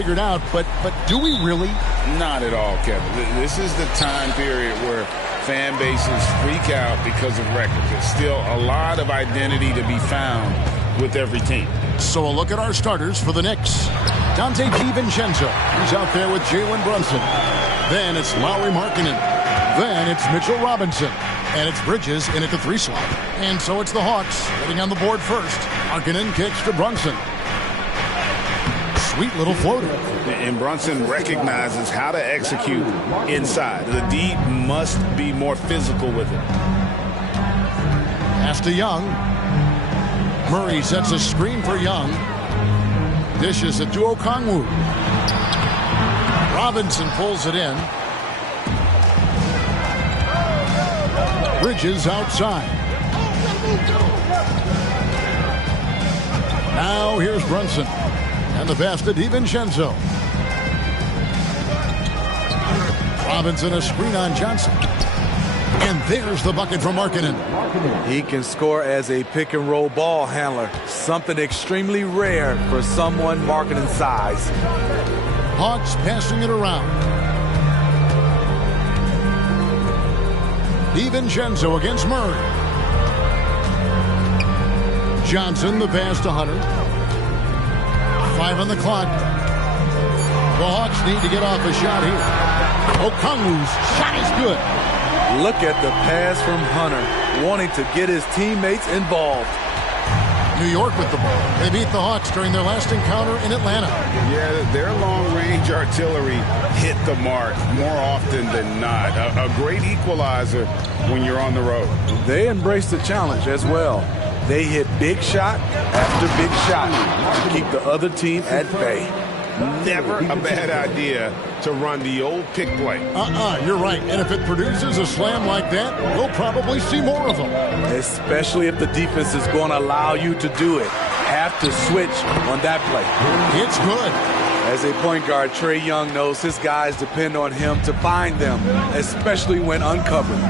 figured out, but do we really? Not at all, Kevin. This is the time period where fan bases freak out because of records. There's still a lot of identity to be found with every team. So a look at our starters for the Knicks. Dante DiVincenzo. He's out there with Jalen Brunson. Then it's Lauri Markkanen. Then it's Mitchell Robinson. And it's Bridges in at the 3 slot. And so it's the Hawks getting on the board first. Markkanen kicks to Brunson. Sweet little floater. And Brunson recognizes how to execute inside. The D must be more physical with it. Pass to Young. Murray sets a screen for Young. Dishes it to Okongwu. Robinson pulls it in. Bridges outside. Now here's Brunson. And the pass to DiVincenzo. Robinson a screen on Johnson. And there's the bucket from Markkanen. He can score as a pick-and-roll ball handler. Something extremely rare for someone Markkanen's size. Hawks passing it around. DiVincenzo against Murray. Johnson the pass to Hunter. 5 on the clock. The Hawks need to get off a shot here. Okongwu's shot is good. Look at the pass from Hunter, wanting to get his teammates involved. New York with the ball. They beat the Hawks during their last encounter in Atlanta. Yeah, their long-range artillery hit the mark more often than not. A great equalizer when you're on the road. They embrace the challenge as well. They hit big shot after big shot to keep the other team at bay. Never a bad idea to run the old pick play. You're right. And if it produces a slam like that, we'll probably see more of them. Especially if the defense is going to allow you to do it. Have to switch on that play. It's good. As a point guard, Trae Young knows his guys depend on him to find them, especially when uncovered.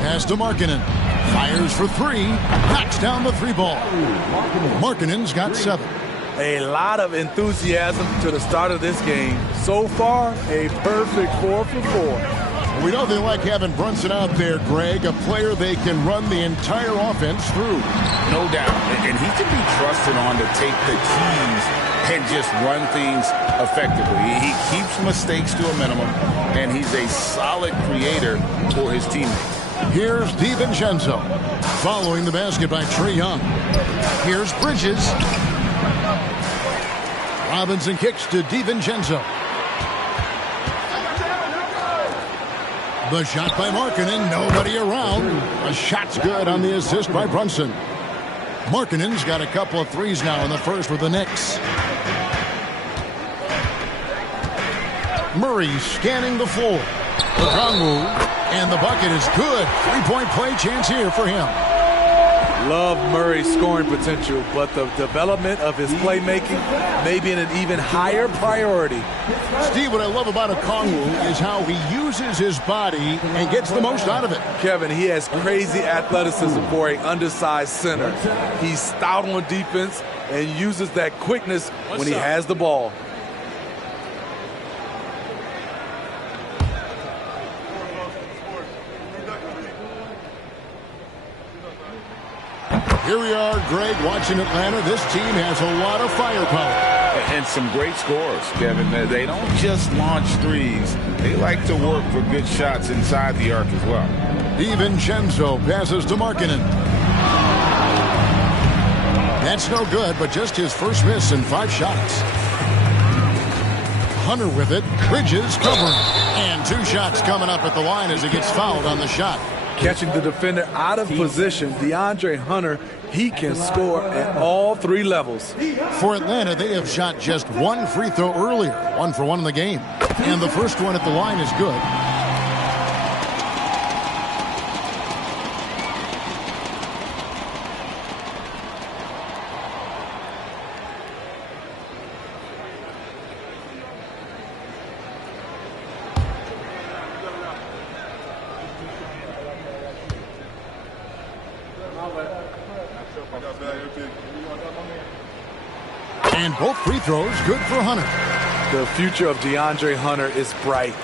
Pass to Markkanen. Fires for 3. Knocks down the 3 ball. Markkanen's got 7. A lot of enthusiasm to the start of this game. So far, a perfect 4 for 4. We know they like having Brunson out there, Greg, a player they can run the entire offense through. No doubt. And he can be trusted on to take the keys and just run things effectively. He keeps mistakes to a minimum, and he's a solid creator for his teammates. Here's DiVincenzo. Following the basket by Trae Young. Here's Bridges. Robinson kicks to DiVincenzo. The shot by Markkanen. Nobody around. A shot's good on the assist by Brunson. Markkanen's got a couple of threes now in the first with the Knicks. Murray scanning the floor. Okongwu. And the bucket is good. 3-point play chance here for him. Love Murray's scoring potential, but the development of his playmaking may be an even higher priority. Steve, what I love about Okongwu is how he uses his body and gets the most out of it. Kevin, he has crazy athleticism for an undersized center. He's stout on defense and uses that quickness when he has the ball. Here we are, Greg, watching Atlanta. This team has a lot of firepower. And some great scores, Kevin. They don't just launch threes. They like to work for good shots inside the arc as well. DiVincenzo passes to Markkanen. That's no good, but just his first miss in 5 shots. Hunter with it. Bridges covering. And 2 shots coming up at the line as he gets fouled on the shot. Catching the defender out of position, DeAndre Hunter, he can score at all 3 levels. For Atlanta, they have shot just 1 free throw earlier, 1 for 1 in the game. And the first one at the line is good. And both free throws good for Hunter. The future of DeAndre Hunter is bright.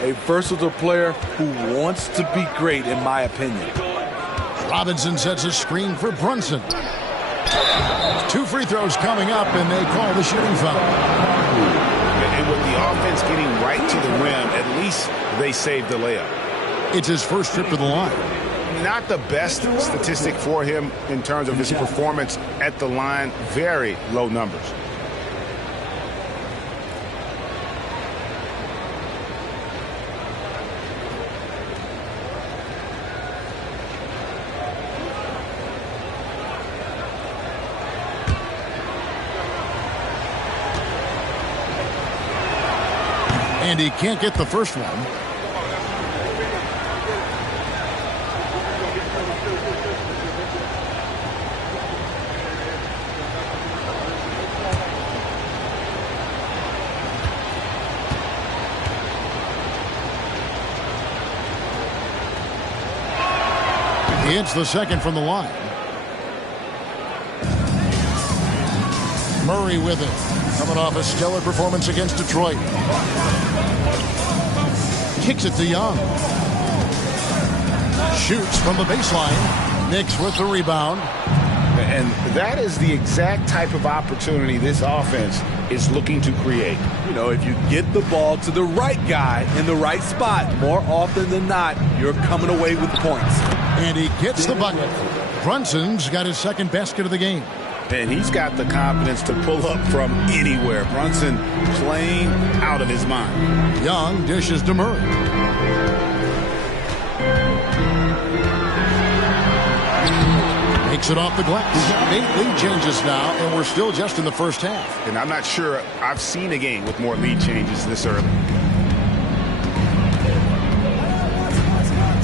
A versatile player who wants to be great, in my opinion. Robinson sets a screen for Brunson. 2 free throws coming up, and they call the shooting foul. And with the offense getting right to the rim, at least they saved the layup. It's his first trip to the line. Not the best statistic for him in terms of his performance at the line. Very low numbers. And he can't get the first one. He hits the second from the line. Murray with it. Coming off a stellar performance against Detroit. Kicks it to Young. Shoots from the baseline. Knicks with the rebound. And that is the exact type of opportunity this offense is looking to create. You know, if you get the ball to the right guy in the right spot, more often than not, you're coming away with points. And he gets the bucket. Brunson's got his second basket of the game. And he's got the confidence to pull up from anywhere. Brunson playing out of his mind. Young dishes to Murray. Makes it off the glass. 8 lead changes now, and we're still just in the first half. And I'm not sure I've seen a game with more lead changes this early.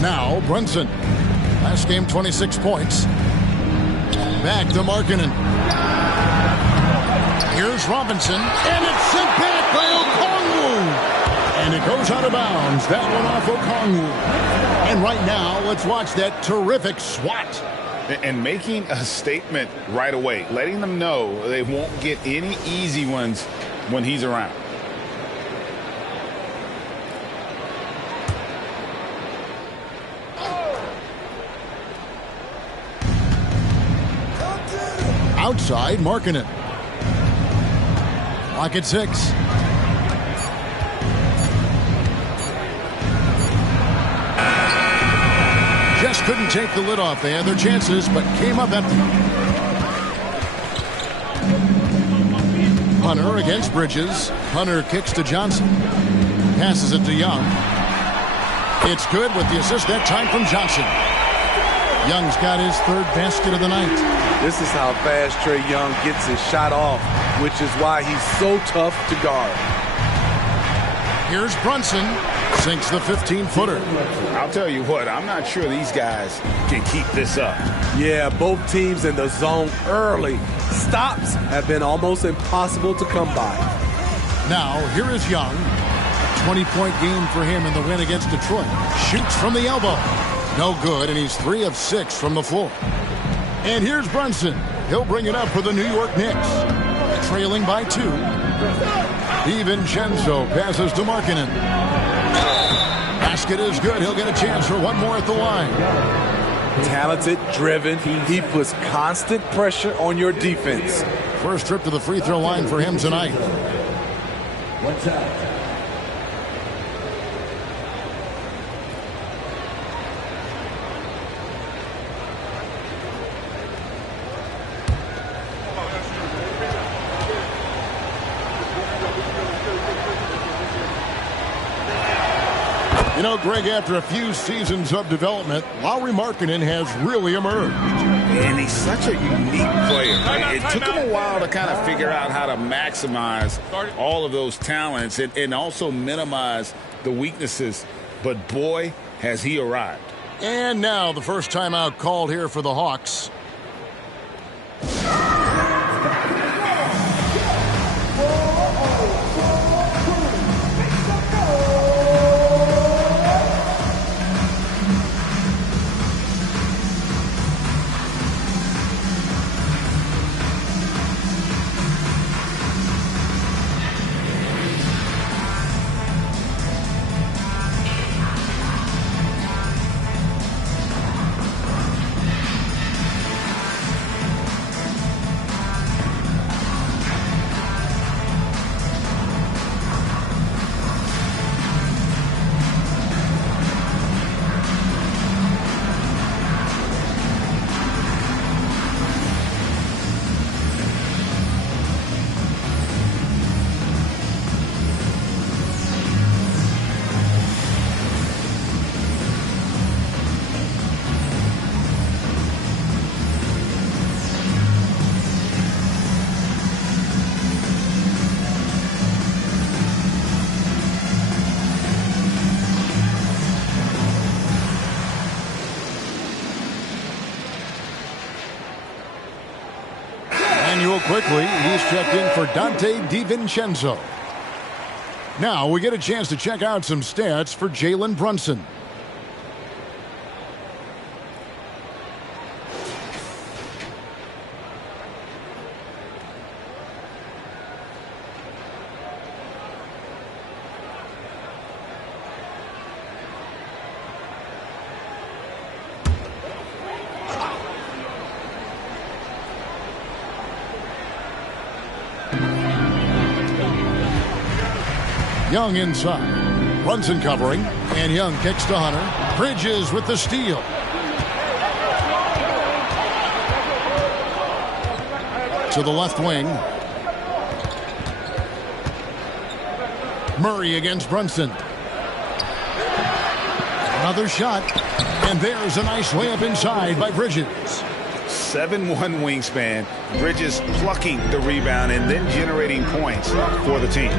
Now Brunson. Last game 26 points. Back to Markkanen. Here's Robinson, and it's sent back by Okongwu. And it goes out of bounds. That one off Okongwu. And right now, let's watch that terrific swat. And making a statement right away, letting them know they won't get any easy ones when he's around. Outside, Markkanen. Lock at 6. Just couldn't take the lid off. They had their chances, but came up empty. Hunter against Bridges. Hunter kicks to Johnson. Passes it to Young. It's good with the assist that time from Johnson. Young's got his third basket of the night. This is how fast Trae Young gets his shot off, which is why he's so tough to guard. Here's Brunson. Sinks the 15-footer. I'll tell you what, I'm not sure these guys can keep this up. Yeah, both teams in the zone early. Stops have been almost impossible to come by. Now, here is Young. A 20-point game for him in the win against Detroit. Shoots from the elbow. No good, and he's 3 of 6 from the floor. And here's Brunson. He'll bring it up for the New York Knicks. Trailing by 2. DiVincenzo passes to Markkanen. Basket is good. He'll get a chance for one more at the line. Talented, driven. He puts constant pressure on your defense. First trip to the free throw line for him tonight. What's up? You know, Greg, after a few seasons of development, Lauri Markkanen has really emerged. And he's such a unique player. It took him a while to kind of figure out how to maximize all of those talents and also minimize the weaknesses. But boy, has he arrived. And now the first timeout called here for the Hawks. Emmanuel quickly. He's checked in for Dante DiVincenzo. Now we get a chance to check out some stats for Jalen Brunson. Young inside. Brunson covering. And Young kicks to Hunter. Bridges with the steal. To the left wing. Murray against Brunson. Another shot. And there's a nice layup inside by Bridges. 7'1" wingspan. Bridges plucking the rebound and then generating points for the team.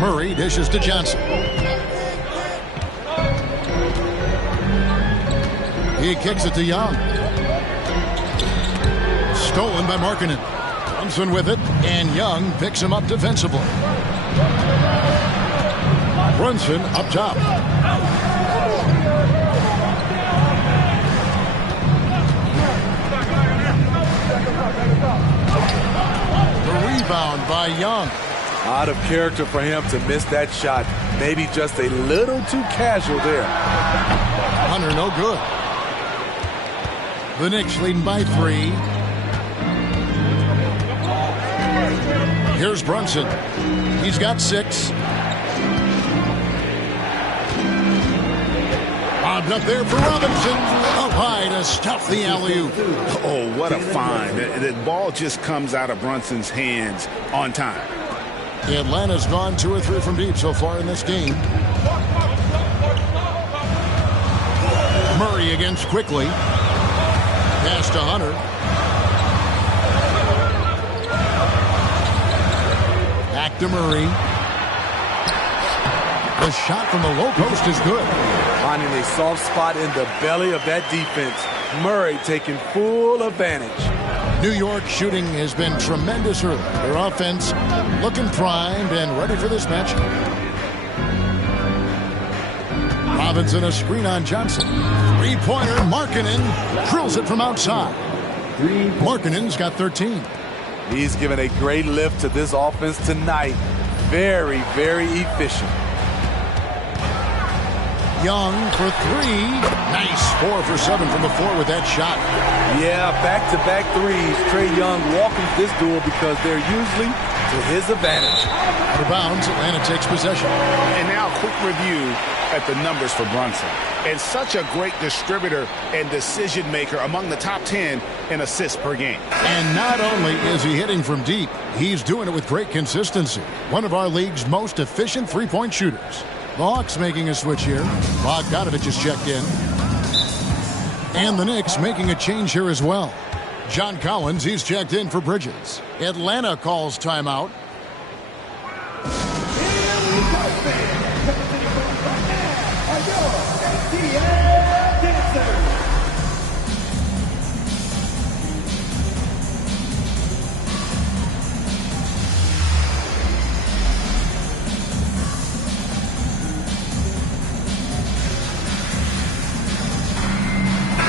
Murray dishes to Johnson. He kicks it to Young. Stolen by Markkanen. Brunson with it, and Young picks him up defensively. Brunson up top. The rebound by Young. Out of character for him to miss that shot. Maybe just a little too casual there. Hunter no good. The Knicks leading by 3. Here's Brunson. He's got 6. Bobbed up there for Robinson. Up high to stuff the alley-oop. Oh, what a find. The ball just comes out of Brunson's hands on time. Atlanta's gone 2 or 3 from deep so far in this game. Murray against quickly. Pass to Hunter. Back to Murray. The shot from the low post is good. Finding a soft spot in the belly of that defense. Murray taking full advantage. New York shooting has been tremendous early. Their offense looking primed and ready for this match. Robinson a screen on Johnson. Three-pointer, Markkanen drills it from outside. Markkanen's got 13. He's given a great lift to this offense tonight. Very, very efficient. Young for 3. Nice 4 for 7 from the floor with that shot. Yeah, back-to-back threes. Trae Young welcomes this duel because they're usually to his advantage. Out of bounds, Atlanta takes possession. And now a quick review at the numbers for Brunson. And such a great distributor and decision maker among the top 10 in assists per game. And not only is he hitting from deep, he's doing it with great consistency. One of our league's most efficient three-point shooters. The Hawks making a switch here. Bogdanovich is checked in. And the Knicks making a change here as well. John Collins, he's checked in for Bridges. Atlanta calls timeout.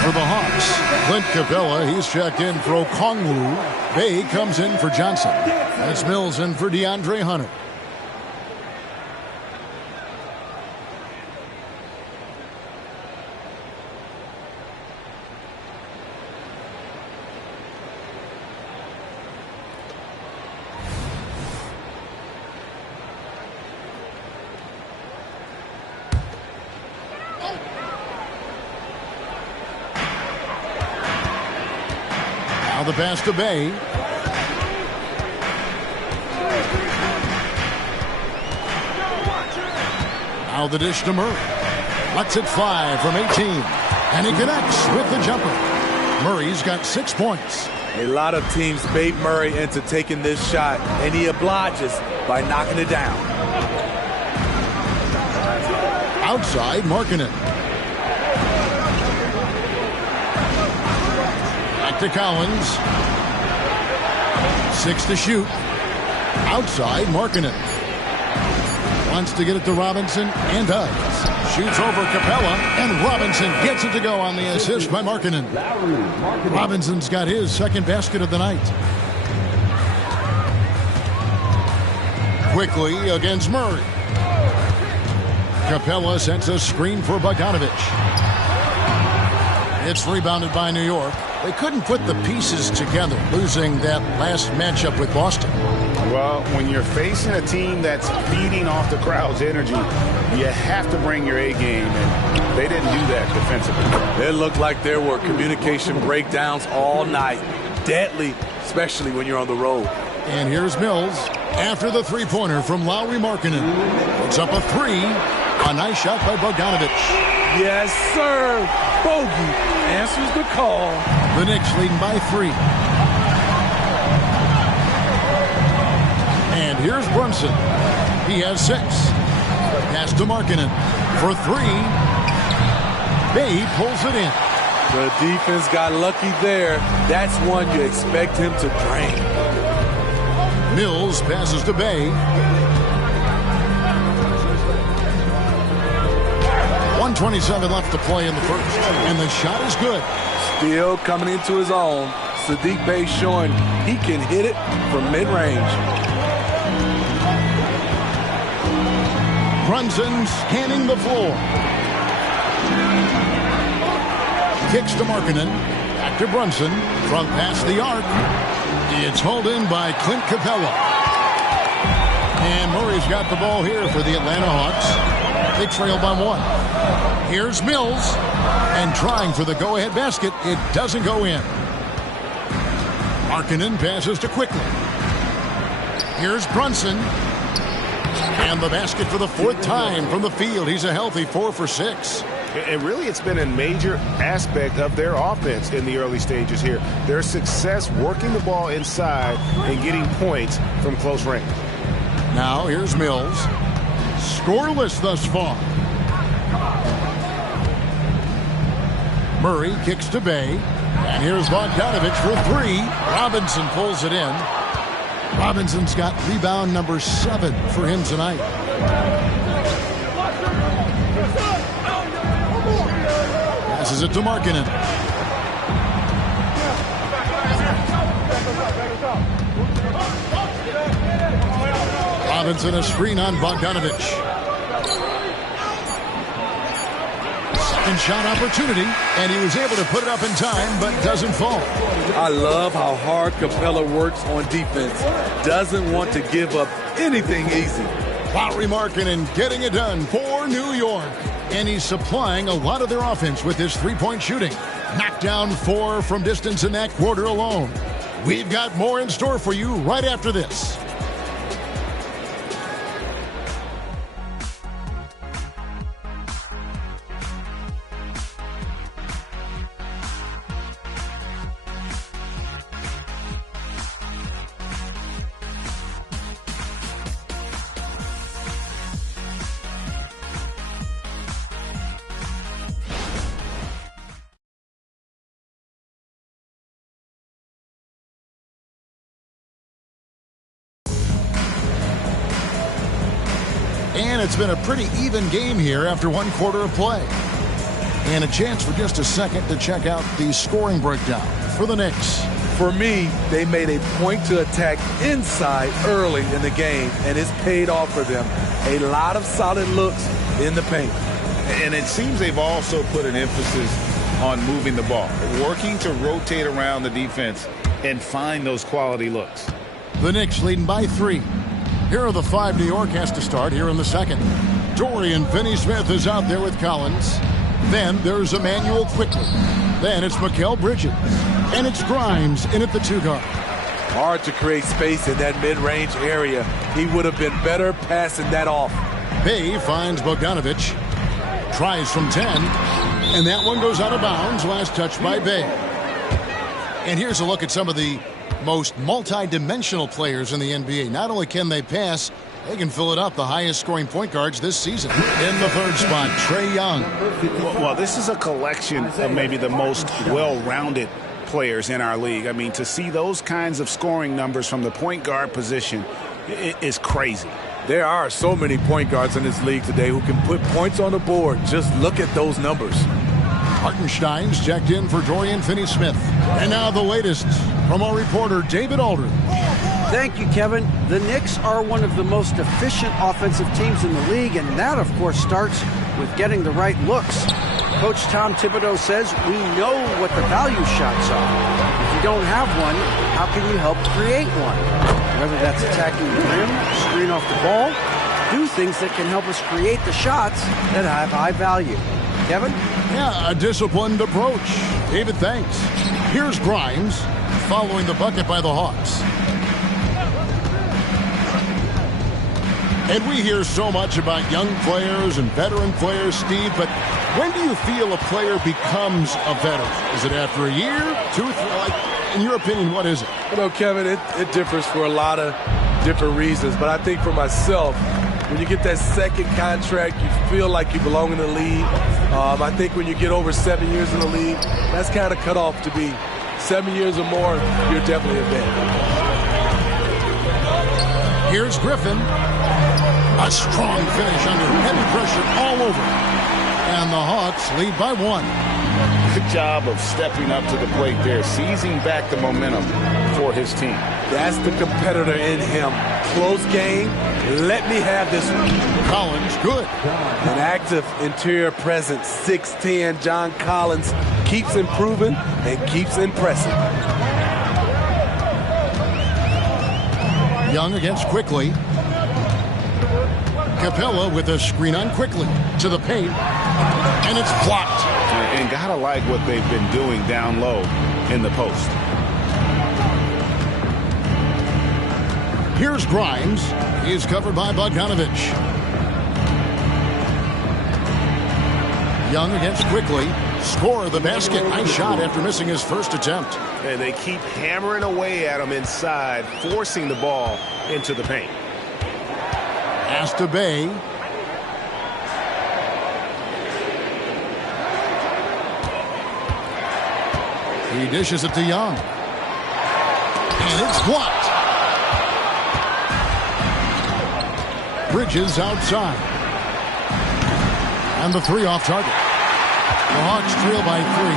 For the Hawks, Clint Capella, he's checked in for Okongwu. Bay comes in for Johnson. And it's Mills in for DeAndre Hunter. The pass to Bay. Now the dish to Murray. Lets it fly from 18. And he connects with the jumper. Murray's got 6 points. A lot of teams bait Murray into taking this shot, and he obliges by knocking it down. Outside, Markkanen. Back to Collins. 6 to shoot. Outside, Markkanen. Wants to get it to Robinson, and does. Shoots over Capella, and Robinson gets it to go on the assist by Markkanen. Robinson's got his second basket of the night. Quickly against Murray. Capella sends a screen for Bogdanovic. It's rebounded by New York. They couldn't put the pieces together, losing that last matchup with Boston. Well, when you're facing a team that's feeding off the crowd's energy, you have to bring your A game, and they didn't do that defensively. It looked like there were communication breakdowns all night. Deadly, especially when you're on the road. And here's Mills after the three-pointer from Lauri Markkanen. It's up a 3. A nice shot by Bogdanovic. Yes, sir. Bogey answers the call. The Knicks leading by 3. And here's Brunson. He has 6. Pass to Markkanen for 3. Bay pulls it in. The defense got lucky there. That's one you expect him to drain. Mills passes to Bay. 1:27 left to play in the first. And the shot is good. Still coming into his own. Saddiq Bey showing he can hit it from mid-range. Brunson scanning the floor. Kicks to Markkanen. Back to Brunson. From past the arc. It's hauled in by Clint Capella. And Murray's got the ball here for the Atlanta Hawks. They trail by 1. Here's Mills. And trying for the go-ahead basket. It doesn't go in. Markkanen passes to Quickly. Here's Brunson. And the basket for the 4th time from the field. He's a healthy 4 for 6. And really, it's been a major aspect of their offense in the early stages here. Their success working the ball inside and getting points from close range. Now here's Mills. Scoreless thus far. Murray kicks to Bay. And here's Bogdanovic for 3. Robinson pulls it in. Robinson's got rebound number 7 for him tonight. Passes it to Markkanen. Robinson a screen on Bogdanovic. Second shot opportunity, and he was able to put it up in time, but doesn't fall. I love how hard Capella works on defense. Doesn't want to give up anything easy. Lauri Markkanen getting it done for New York. And he's supplying a lot of their offense with his three-point shooting. Knocked down 4 from distance in that quarter alone. We've got more in store for you right after this. And it's been a pretty even game here after 1 quarter of play. And a chance for just a second to check out the scoring breakdown for the Knicks. For me, they made a point to attack inside early in the game, and it's paid off for them. A lot of solid looks in the paint. And it seems they've also put an emphasis on moving the ball, working to rotate around the defense and find those quality looks. The Knicks leading by 3. Here are the 5 New York has to start here in the second. Dorian Finney-Smith is out there with Collins. Then there's Emmanuel Quickly. Then it's Mikal Bridges. And it's Grimes in at the 2 guard. Hard to create space in that mid-range area. He would have been better passing that off. Bay finds Bogdanovic. Tries from 10. And that one goes out of bounds. Last touch by Bay. And here's a look at some of the most multi-dimensional players in the NBA. Not only can they pass, they can fill it up. The highest scoring point guards this season. In the 3rd spot, Trae Young. Well, this is a collection of maybe the most well-rounded players in our league. I mean, to see those kinds of scoring numbers from the point guard position is crazy. There are so many point guards in this league today who can put points on the board. Just look at those numbers. Hartenstein's checked in for Dorian Finney-Smith. And now the latest from our reporter, David Aldridge. Thank you, Kevin. The Knicks are one of the most efficient offensive teams in the league, and that, of course, starts with getting the right looks. Coach Tom Thibodeau says we know what the value shots are. If you don't have one, how can you help create one? Whether that's attacking the rim, screen off the ball, do things that can help us create the shots that have high value. Kevin? Yeah, a disciplined approach. David, thanks. Here's Grimes following the bucket by the Hawks. And we hear so much about young players and veteran players, Steve, but when do you feel a player becomes a veteran? Is it after a year, 2, 3? Like, in your opinion, what is it? You know, Kevin, it differs for a lot of different reasons, but I think for myself, when you get that second contract, you feel like you belong in the league. I think when you get over 7 years in the league, that's kind of cut off to be 7 years or more, you're definitely a vet. Here's Griffin. A strong finish under heavy pressure all over. And the Hawks lead by 1. Good job of stepping up to the plate there, seizing back the momentum for his team. That's the competitor in him. Close game. Let me have this one. Collins, good. An active interior presence. 6'10", John Collins keeps improving and keeps impressing. Young against Quickly. Capella with a screen on Quickly to the paint, and it's blocked. And gotta like what they've been doing down low in the post. Here's Grimes. He's covered by Bogdanovich. Young against Quickly. Score the basket. Nice shot after missing his first attempt. And they keep hammering away at him inside, forcing the ball into the paint. Pass to Bay. He dishes it to Young. And it's blocked. Bridges outside. And the 3 off target. The Hawks trail by 3.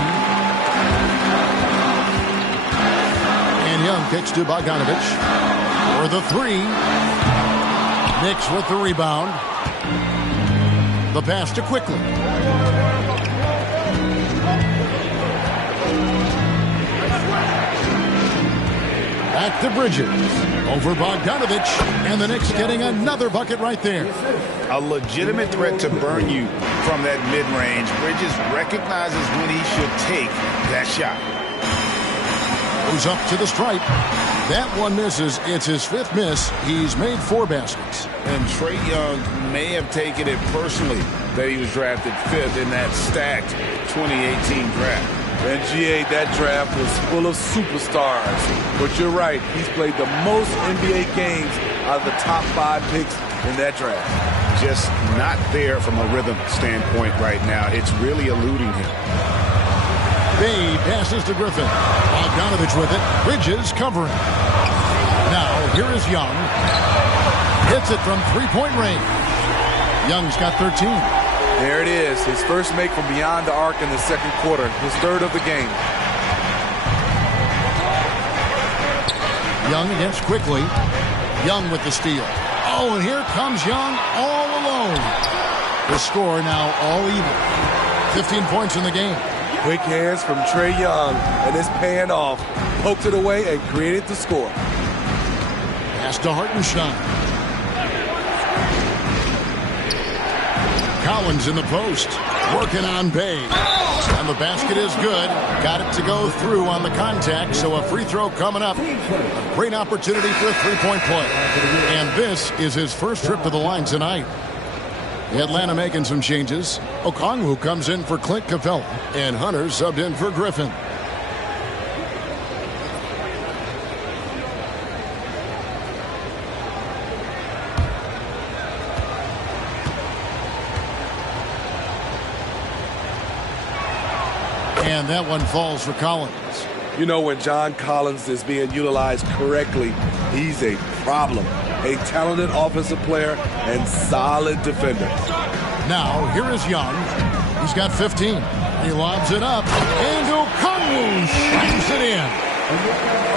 And Young kicks to Bogdanovich for the 3. Knicks with the rebound. The pass to Quickly. Back to Bridges. Over Bogdanovich. And the Knicks getting another bucket right there. A legitimate threat to burn you from that mid-range. Bridges recognizes when he should take that shot. Goes up to the stripe. That one misses. It's his 5th miss. He's made 4 baskets. And Trae Young may have taken it personally that he was drafted 5th in that stacked 2018 draft. And GA, that draft was full of superstars. But you're right, he's played the most NBA games out of the top 5 picks in that draft. Just not there from a rhythm standpoint right now. It's really eluding him. Bay passes to Griffin. Bogdanovich with it. Bridges covering. Now, here is Young. Hits it from 3-point range. Young's got 13. There it is. His first make from beyond the arc in the second quarter. His 3rd of the game. Young against Quickly. Young with the steal. Oh, and here comes Young all alone. The score now all even. 15 points in the game. Quick hands from Trae Young, and it's paying off. Poked it away and created the score. Pass to Hartenstein. Collins in the post, working on Bay. And the basket is good. Got it to go through on the contact, so a free throw coming up. A great opportunity for a 3-point play. And this is his first trip to the line tonight. Atlanta making some changes. Okongwu comes in for Clint Capella, and Hunter subbed in for Griffin. And that one falls for Collins. You know, when John Collins is being utilized correctly, he's a problem. A talented offensive player and solid defender. Now, here is Young. He's got 15. He lobs it up, and Okongwu shines it in.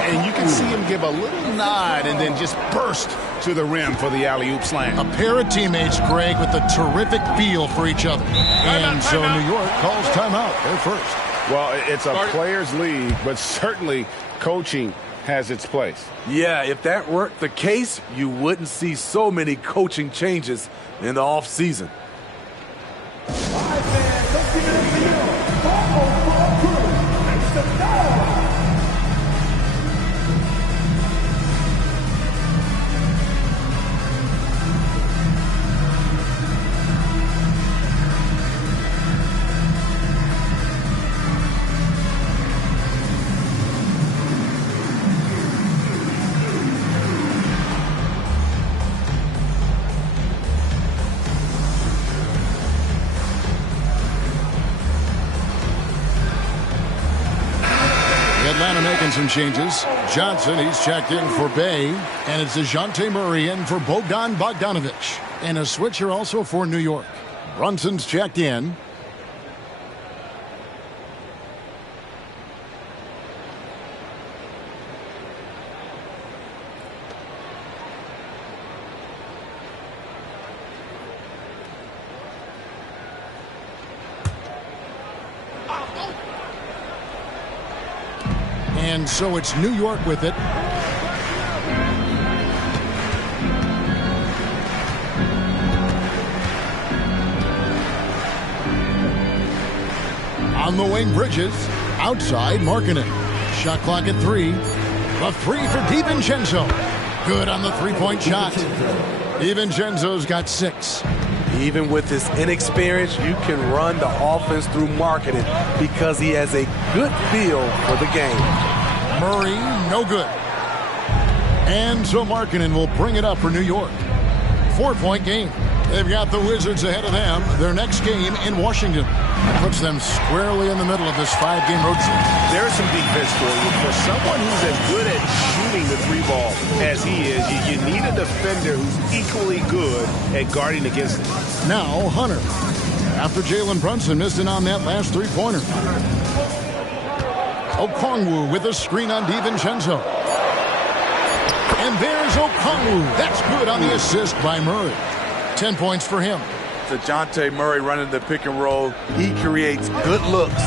And you can see him give a little nod and then just burst to the rim for the alley-oop slam. A pair of teammates, Greg, with a terrific feel for each other. And so New York calls timeout. They're first. Well, it's a players' league, but certainly coaching has its place. Yeah, if that weren't the case, you wouldn't see so many coaching changes in the offseason. Atlanta making some changes. Johnson, he's checked in for Bay. And it's DeJounte Murray in for Bogdan Bogdanovic. And a switcher also for New York. Brunson's checked in. And so it's New York with it. On the wing, Bridges. Outside, Markkanen. Shot clock at 3. A 3 for DiVincenzo. Good on the three-point shot. DiVincenzo's got 6. Even with his inexperience, you can run the offense through Markkanen because he has a good feel for the game. Murray, no good. And so Markkanen will bring it up for New York. 4-point game. They've got the Wizards ahead of them. Their next game in Washington puts them squarely in the middle of this 5-game road series. There's some defense for you. For someone who's as good at shooting the 3-ball as he is, you need a defender who's equally good at guarding against it. Now Hunter. After Jalen Brunson missed it on that last 3-pointer. Okongwu with a screen on DiVincenzo. And there's Okongwu. That's good on the assist by Murray. 10 points for him. DeJounte Murray running the pick and roll. He creates good looks.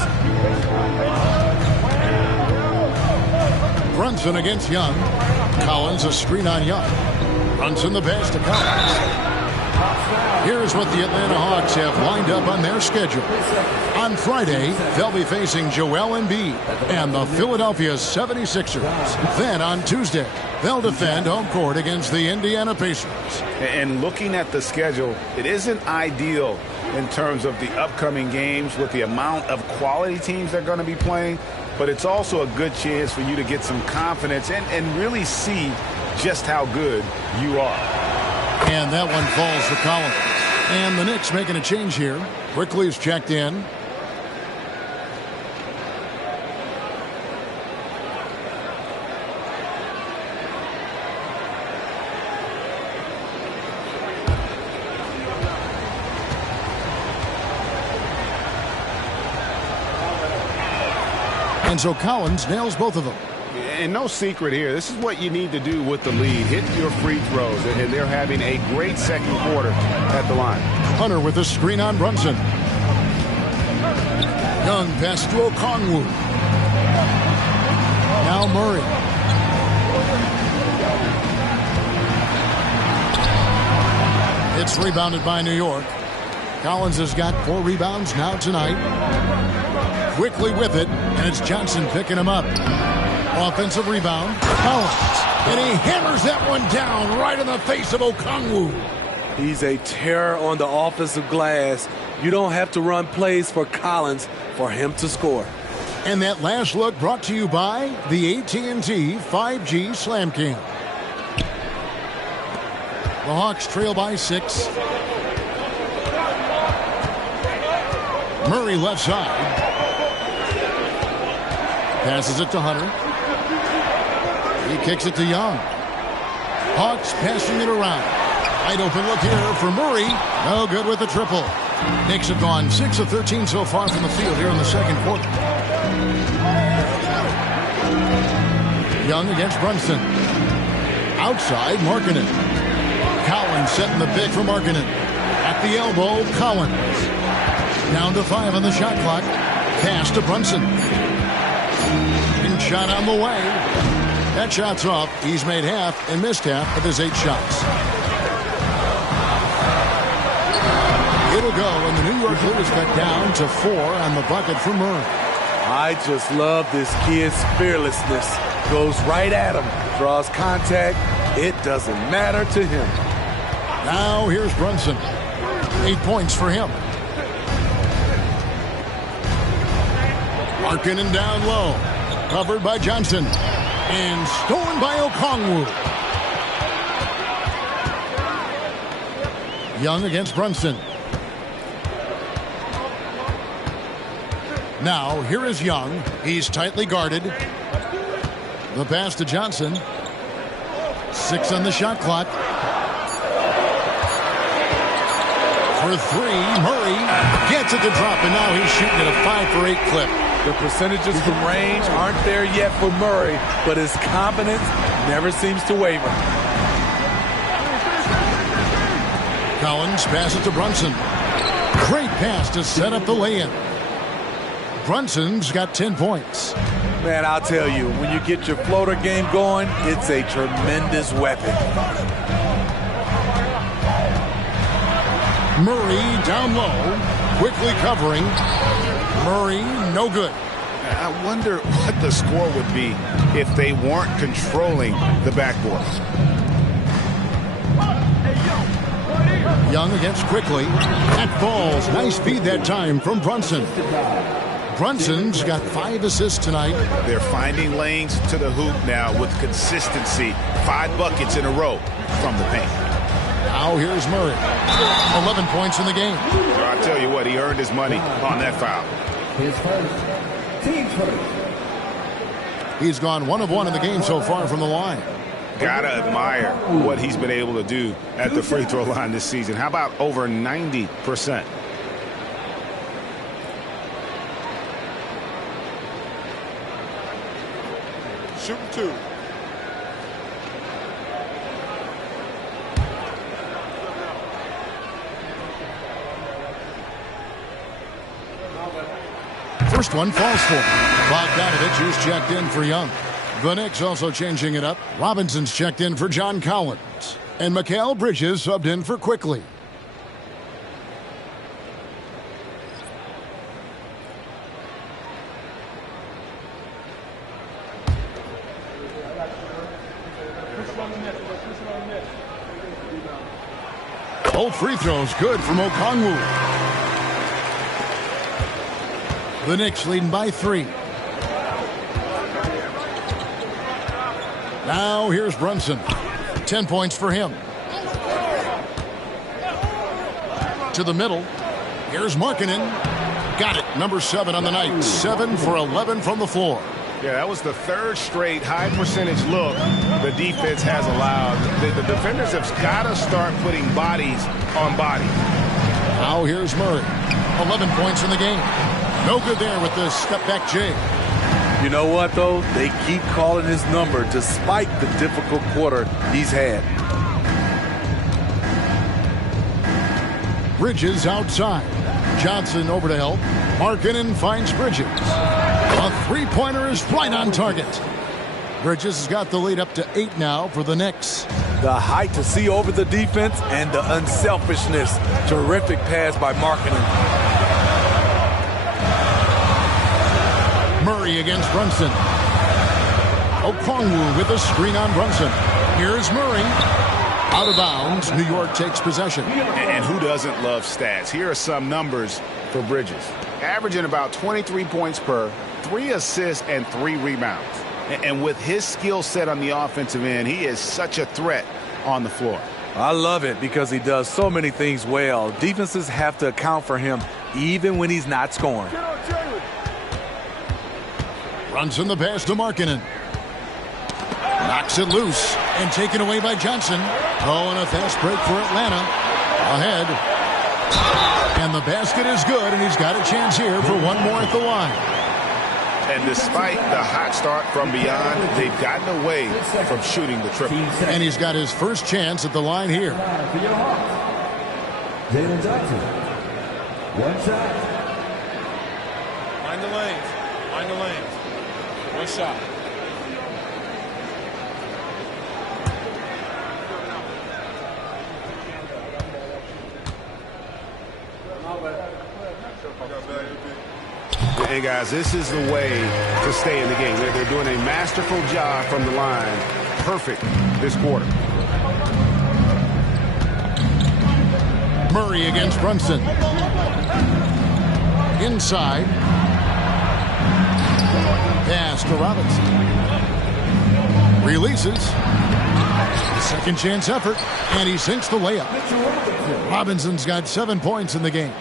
Brunson against Young. Collins a screen on Young. Brunson the pass to Collins. Here's what the Atlanta Hawks have lined up on their schedule. On Friday, they'll be facing Joel Embiid and the Philadelphia 76ers. Then on Tuesday, they'll defend home court against the Indiana Pacers. And looking at the schedule, it isn't ideal in terms of the upcoming games with the amount of quality teams they're going to be playing, but it's also a good chance for you to get some confidence and really see just how good you are. And that one falls for Collins. And the Knicks making a change here. Quickly's checked in. And so Collins nails both of them. And no secret here. This is what you need to do with the lead. Hit your free throws. And they're having a great second quarter at the line. Hunter with a screen on Brunson. Young pass to Okongwu. Now Murray. It's rebounded by New York. Collins has got 4 rebounds now tonight. Quickly with it, and it's Johnson picking him up. Offensive rebound, Collins. And he hammers that one down right in the face of Okongwu. He's a terror on the offensive glass. You don't have to run plays for Collins for him to score. And that last look brought to you by the AT&T 5G Slam Cam. The Hawks trail by 6. Murray left side. Passes it to Hunter. He kicks it to Young. Hawks passing it around. Wide open look here for Murray. No good with the triple. Knicks have gone 6 of 13 so far from the field here in the second quarter. Young against Brunson. Outside, Markkanen. Collins setting the pick for Markkanen. At the elbow, Collins. Down to 5 on the shot clock. Pass to Brunson. And shot on the way. That shot's off. He's made half and missed half of his 8 shots. It'll go, and the New York Blues cut down to 4 on the bucket for Murray. I just love this kid's fearlessness. Goes right at him, draws contact. It doesn't matter to him. Now here's Brunson. 8 points for him. Markkanen down low. Covered by Johnson. And stolen by Okongwu. Young against Brunson. Now, here is Young. He's tightly guarded. The pass to Johnson. 6 on the shot clock. For 3, Murray gets it to drop, and now he's shooting at a 5 for 8 clip. The percentages from range aren't there yet for Murray, but his confidence never seems to waver. Collins passes to Brunson. Great pass to set up the lay-in. Brunson's got 10 points. Man, I'll tell you, when you get your floater game going, it's a tremendous weapon. Murray down low, quickly covering. Murray, no good. I wonder what the score would be if they weren't controlling the backboard. Young against Quickly. That falls. Nice feed that time from Brunson. Brunson's got 5 assists tonight. They're finding lanes to the hoop now with consistency. 5 buckets in a row from the paint. Now here's Murray. 11 points in the game. So I tell you what, he earned his money on that foul. His first. Team first. He's gone 1 of 1 in the game so far from the line. Gotta admire what he's been able to do at the free throw line this season. How about over 90%? Shoot 2. First one falls for him. Bogdanovich, who's checked in for Young. The Knicks also changing it up. Robinson's checked in for John Collins. And Mikal Bridges subbed in for Quickly. Both free throws good from Okongwu. The Knicks leading by 3. Now here's Brunson. 10 points for him. To the middle. Here's Markkanen. Got it. Number 7 on the night. 7 for 11 from the floor. Yeah, that was the 3rd straight high percentage look the defense has allowed. The defenders have got to start putting bodies on bodies. Now here's Murray. 11 points in the game. No good there with the step-back J. You know what, though? They keep calling his number despite the difficult quarter he's had. Bridges outside. Johnson over to help. Markkanen finds Bridges. A three-pointer is right on target. Bridges has got the lead up to 8 now for the Knicks. The height to see over the defense and the unselfishness. Terrific pass by Markkanen. Murray against Brunson. Okongwu with a screen on Brunson. Here's Murray. Out of bounds. New York takes possession. And who doesn't love stats? Here are some numbers for Bridges. Averaging about 23 points per, 3 assists, and 3 rebounds. And with his skill set on the offensive end, he is such a threat on the floor. I love it because he does so many things well. Defenses have to account for him even when he's not scoring. Brunson the pass to Markkanen. Knocks it loose and taken away by Johnson. Oh, and a fast break for Atlanta. Ahead. And the basket is good, and he's got a chance here for one more at the line. And despite the hot start from beyond, they've gotten away from shooting the triple. And he's got his first chance at the line here. Jalen Johnson. One shot. Mind the lanes. Mind the lanes. One shot. And guys, this is the way to stay in the game. They're doing a masterful job from the line. Perfect this quarter. Murray against Brunson. Inside. Pass to Robinson. Releases. Second chance effort, and he sinks the layup. Robinson's got 7 points in the game.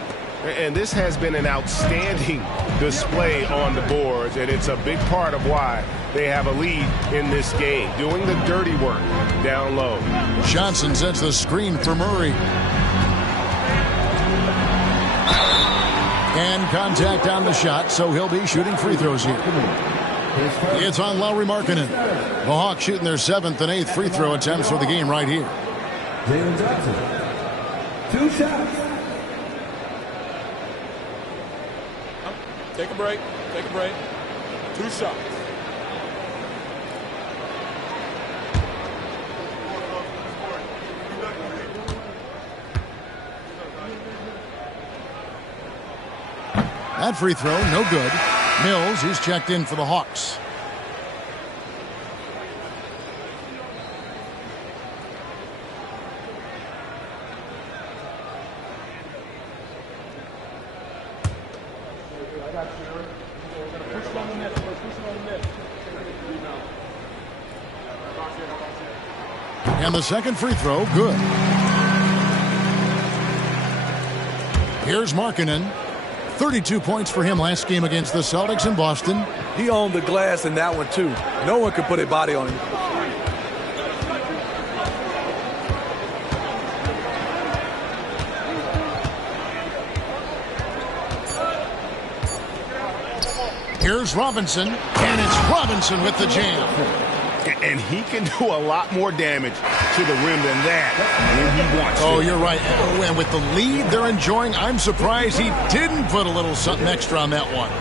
And this has been an outstanding display on the boards, and it's a big part of why they have a lead in this game, doing the dirty work down low. Johnson sets the screen for Murray. And contact on the shot, so he'll be shooting free throws here. It's on Lauri Markkanen. The Hawks shooting their 7th and 8th free throw attempts for the game right here. Jalen Johnson. 2 shots. Take a break. Take a break. 2 shots. That free throw, no good. Mills, he's checked in for the Hawks. And the second free throw, good. Here's Markkanen. 32 points for him last game against the Celtics in Boston. He owned the glass in that one, too. No one could put a body on him. Here's Robinson, and it's Robinson with the jam. And he can do a lot more damage to the rim than that when he wants to. Oh, you're right. And with the lead they're enjoying, I'm surprised he didn't put a little something extra on that one.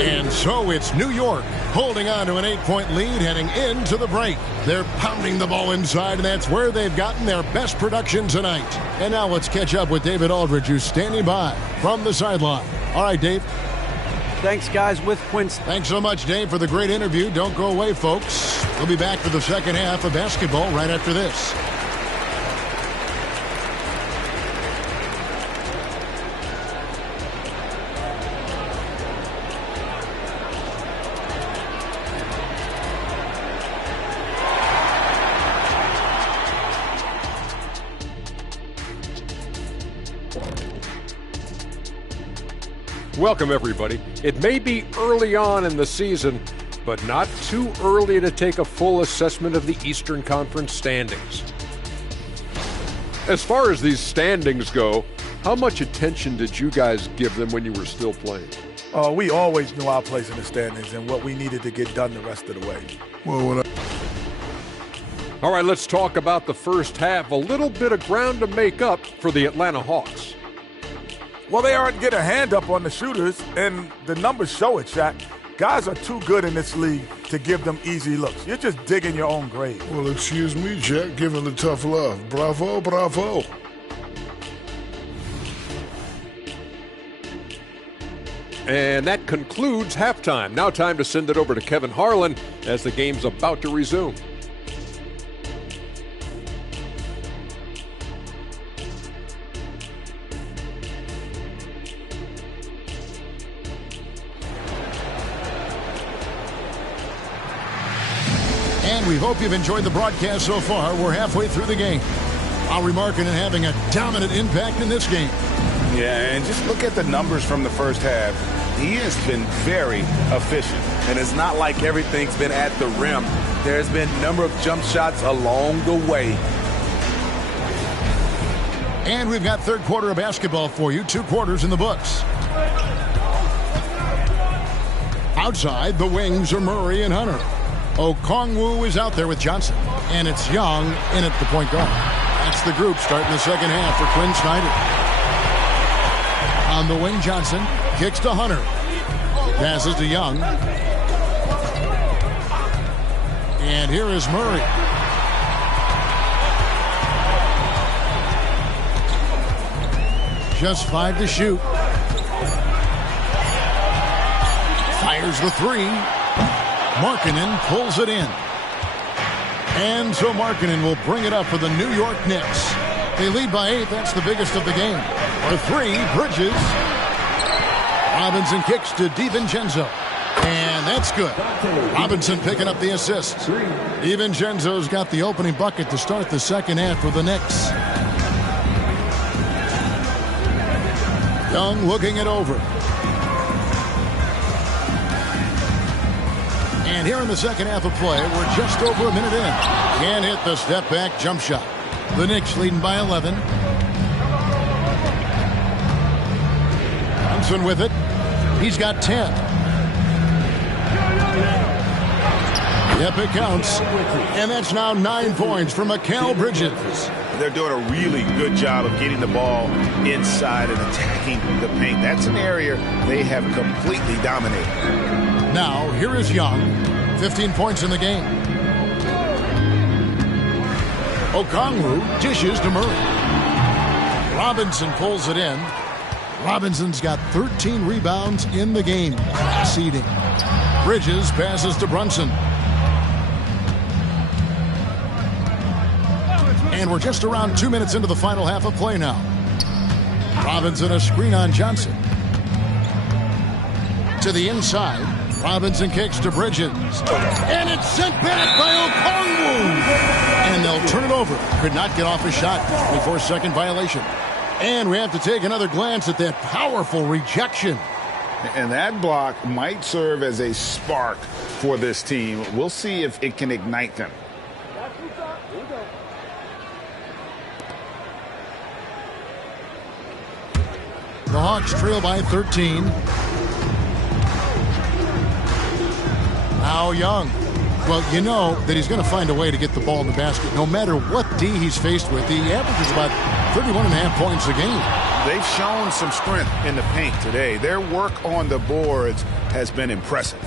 And so it's New York holding on to an 8-point lead heading into the break. They're pounding the ball inside, and that's where they've gotten their best production tonight. And now let's catch up with David Aldridge, who's standing by from the sideline. All right, Dave. Thanks, guys, with Quince. Thanks so much, Dave, for the great interview. Don't go away, folks. We'll be back for the second half of basketball right after this. Welcome, everybody. It may be early on in the season, but not too early to take a full assessment of the Eastern Conference standings. As far as these standings go, how much attention did you guys give them when you were still playing? We always knew our place in the standings and what we needed to get done the rest of the way. All right, let's talk about the first half. A little bit of ground to make up for the Atlanta Hawks. Well, they aren't getting a hand up on the shooters, and the numbers show it, Shaq. Guys are too good in this league to give them easy looks. You're just digging your own grave. Well, excuse me, Jack, giving the tough love. Bravo, bravo. And that concludes halftime. Now time to send it over to Kevin Harlan as the game's about to resume. And we hope you've enjoyed the broadcast so far. We're halfway through the game. Lauri Markkanen having a dominant impact in this game. Yeah, and just look at the numbers from the first half. He has been very efficient. And it's not like everything's been at the rim. There's been a number of jump shots along the way. And we've got third quarter of basketball for you. 2 quarters in the books. Outside, the wings are Murray and Hunter. Okongwu is out there with Johnson. And it's Young in at the point guard. That's the group starting the second half for Quinn Snyder. On the wing, Johnson kicks to Hunter. Passes to Young. And here is Murray. Just 5 to shoot. Fires the 3. Markkanen pulls it in. And so Markkanen will bring it up for the New York Knicks. They lead by 8. That's the biggest of the game. The 3, Bridges. Robinson kicks to DiVincenzo. And that's good. Robinson picking up the assist. DiVincenzo's got the opening bucket to start the second half for the Knicks. Young looking it over. And here in the second half of play, we're just over a minute in. Can't hit the step back jump shot. The Knicks leading by 11. Johnson with it. He's got 10. Yep, it counts. And that's now 9 points for Mikal Bridges. They're doing a really good job of getting the ball inside and attacking the paint. That's an area they have completely dominated. Now, here is Young. 15 points in the game. Okongwu dishes to Murray. Robinson pulls it in. Robinson's got 13 rebounds in the game. Seeding. Bridges passes to Brunson. And we're just around 2 minutes into the final half of play now. Robinson a screen on Johnson. To the inside. Robinson kicks to Bridges. And it's sent back by Okongwu. And they'll turn it over. Could not get off a shot. 24-second violation. And we have to take another glance at that powerful rejection. And that block might serve as a spark for this team. We'll see if it can ignite them. The Hawks trail by 13. Now Young. Well, you know that he's going to find a way to get the ball in the basket. No matter what D he's faced with, he averages about 31.5 points a game. They've shown some strength in the paint today. Their work on the boards has been impressive.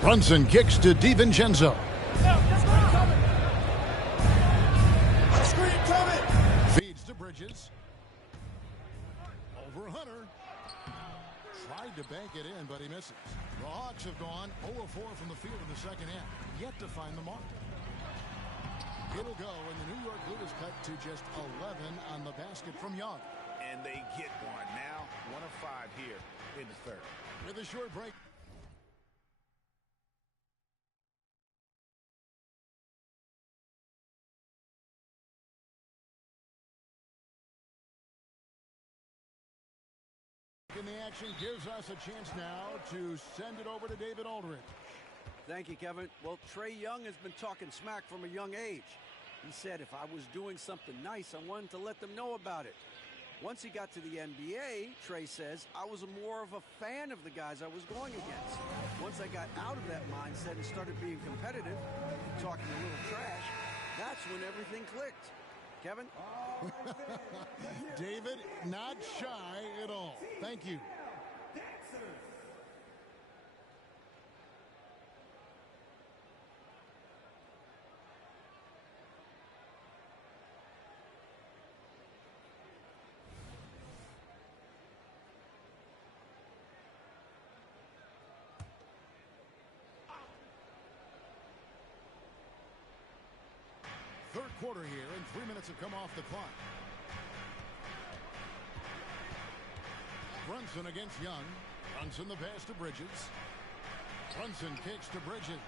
Brunson kicks to DiVincenzo. Feeds to Bridges. Over Hunter. Tried to bank it in, but he misses. The Hawks have gone 0-4 from the field in the second half. Yet to find the mark. It'll go, and the New York Blue is cut to just 11 on the basket from Young. And they get one. Now 1 of 5 here in the third. With a short break. In the action gives us a chance now to send it over to David Aldridge. Thank you, Kevin. Well, Trae Young has been talking smack from a young age. He said if I was doing something nice, I wanted to let them know about it. Once he got to the NBA, Trae says, I was more of a fan of the guys I was going against. Once I got out of that mindset and started being competitive, talking a little trash, that's when everything clicked. Kevin? David, not shy at all. Thank you. Third quarter here, and 3 minutes have come off the clock. Brunson against Young. Brunson the pass to Bridges. Brunson kicks to Bridges.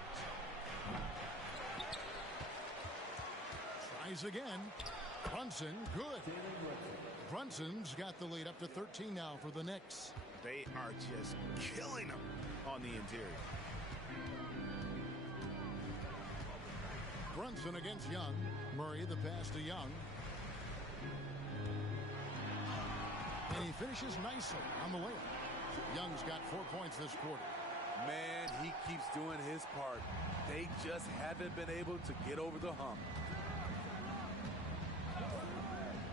Tries again. Brunson, good. Brunson's got the lead up to 13 now for the Knicks. They are just killing them on the interior. Brunson against Young. Murray the pass to Young. And he finishes nicely on the layup. Young's got 4 points this quarter. Man, he keeps doing his part. They just haven't been able to get over the hump.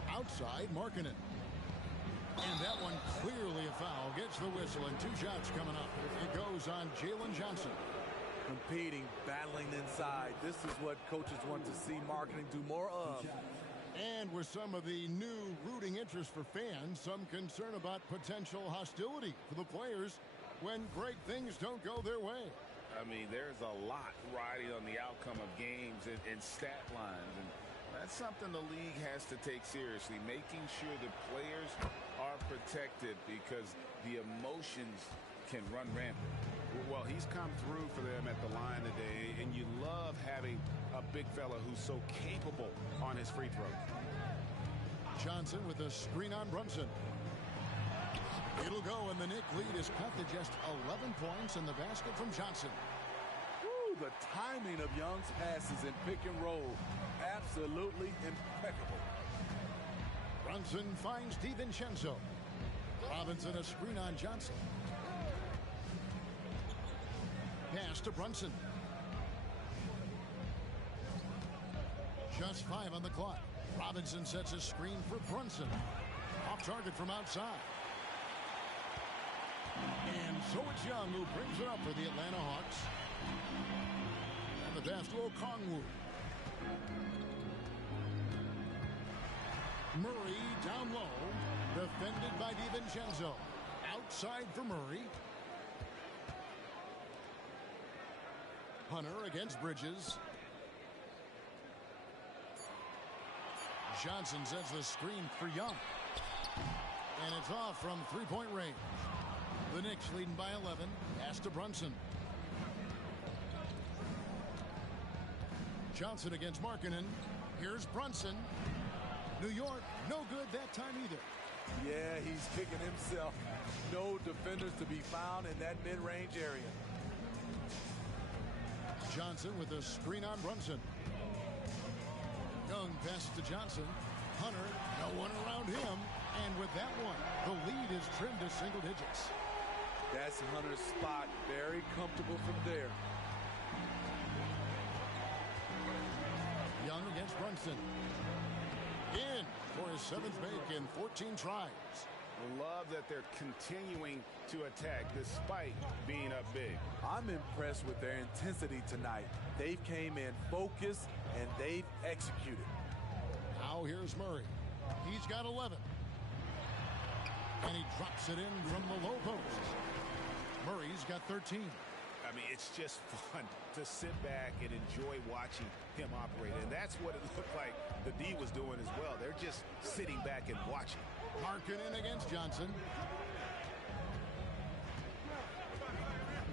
Outside, Markkanen. And that one clearly a foul. Gets the whistle and 2 shots coming up. It goes on Jalen Johnson. Competing, battling inside. This is what coaches want to see Markkanen do more of. And with some of the new rooting interest for fans, some concern about potential hostility for the players when great things don't go their way. I mean, there's a lot riding on the outcome of games and stat lines. And that's something the league has to take seriously, making sure the players are protected because the emotions can run rampant. Well, he's come through for them at the line today, and you love having a big fella who's so capable on his free throws. Johnson with a screen on Brunson. It'll go, and the Knicks lead is cut to just 11 points in the basket from Johnson. Woo, the timing of Young's passes in pick and roll, absolutely impeccable. Brunson finds DiVincenzo. Robinson a screen on Johnson. Pass to Brunson. Just 5 on the clock. Robinson sets a screen for Brunson. Off target from outside. And so it's Young who brings it up for the Atlanta Hawks. And the pass to Okongwu. Murray down low. Defended by DiVincenzo. Outside for Murray. Hunter against Bridges. Johnson sets the screen for Young. And it's off from three-point range. The Knicks leading by 11. Pass to Brunson. Johnson against Markkanen. Here's Brunson. New York, no good that time either. Yeah, he's kicking himself. No defenders to be found in that mid-range area. Johnson with a screen on Brunson. Young passes to Johnson. Hunter, no one around him. And with that one, the lead is trimmed to single digits. That's Hunter's spot. Very comfortable from there. Young against Brunson. In for his 7th make in 14 tries. Love that they're continuing to attack despite being up big. I'm impressed with their intensity tonight. They've came in focused and they've executed. Now here's Murray. He's got 11. And he drops it in from the low post. Murray's got 13. I mean, it's just fun to sit back and enjoy watching him operate. And that's what it looked like the D was doing as well. They're just sitting back and watching. Markkanen against Johnson.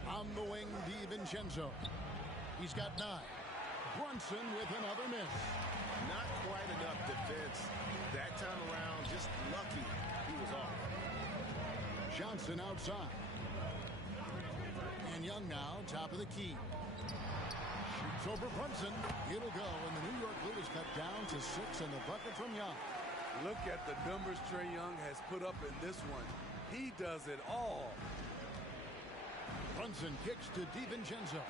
On the wing, DiVincenzo. He's got 9. Brunson with another miss. Not quite enough defense that time around. Just lucky he was off. Johnson outside. And Young now, top of the key. Shoots over Brunson. It'll go, and the New York lead is cut down to 6 and the bucket from Young. Look at the numbers Trae Young has put up in this one. He does it all. Brunson kicks to DiVincenzo.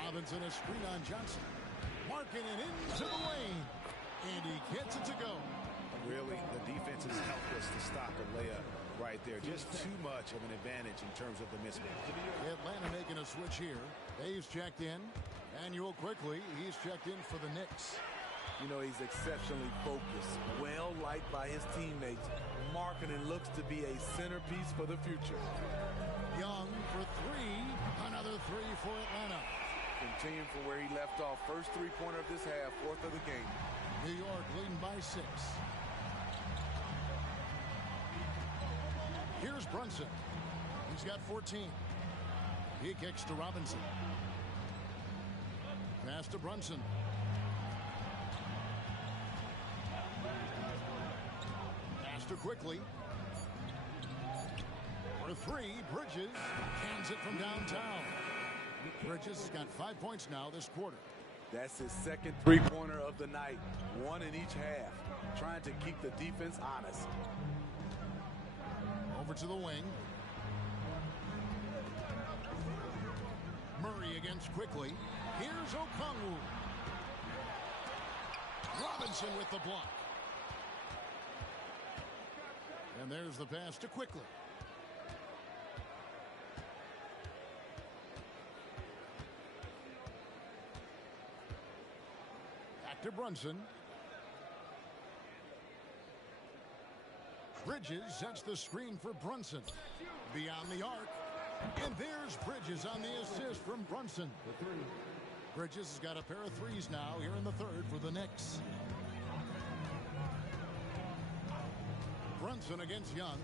Robinson a screen on Johnson. Markkanen into the lane. And he gets it to go. Really, the defense is helpless to stop a layup right there. Just too much of an advantage in terms of the mismatch. Atlanta making a switch here. Dave's checked in. Manuel quickly. He's checked in for the Knicks. You know, he's exceptionally focused, well-liked by his teammates. Markkanen looks to be a centerpiece for the future. Young for 3. Another 3 for Atlanta. Continuing from where he left off. First three-pointer of this half, 4th of the game. New York leading by 6. Here's Brunson. He's got 14. He kicks to Robinson. Pass to Brunson. Pass to quickly. For three, Bridges cans it from downtown. Bridges has got 5 points now this quarter. That's his second three-pointer of the night, one in each half, trying to keep the defense honest. Over to the wing. Murray against quickly. Here's Okongwu. Robinson with the block. And there's the pass to quickly. Back to Brunson. Bridges sets the screen for Brunson. Beyond the arc. And there's Bridges on the assist from Brunson. Bridges has got a pair of threes now here in the third for the Knicks. Brunson against Young.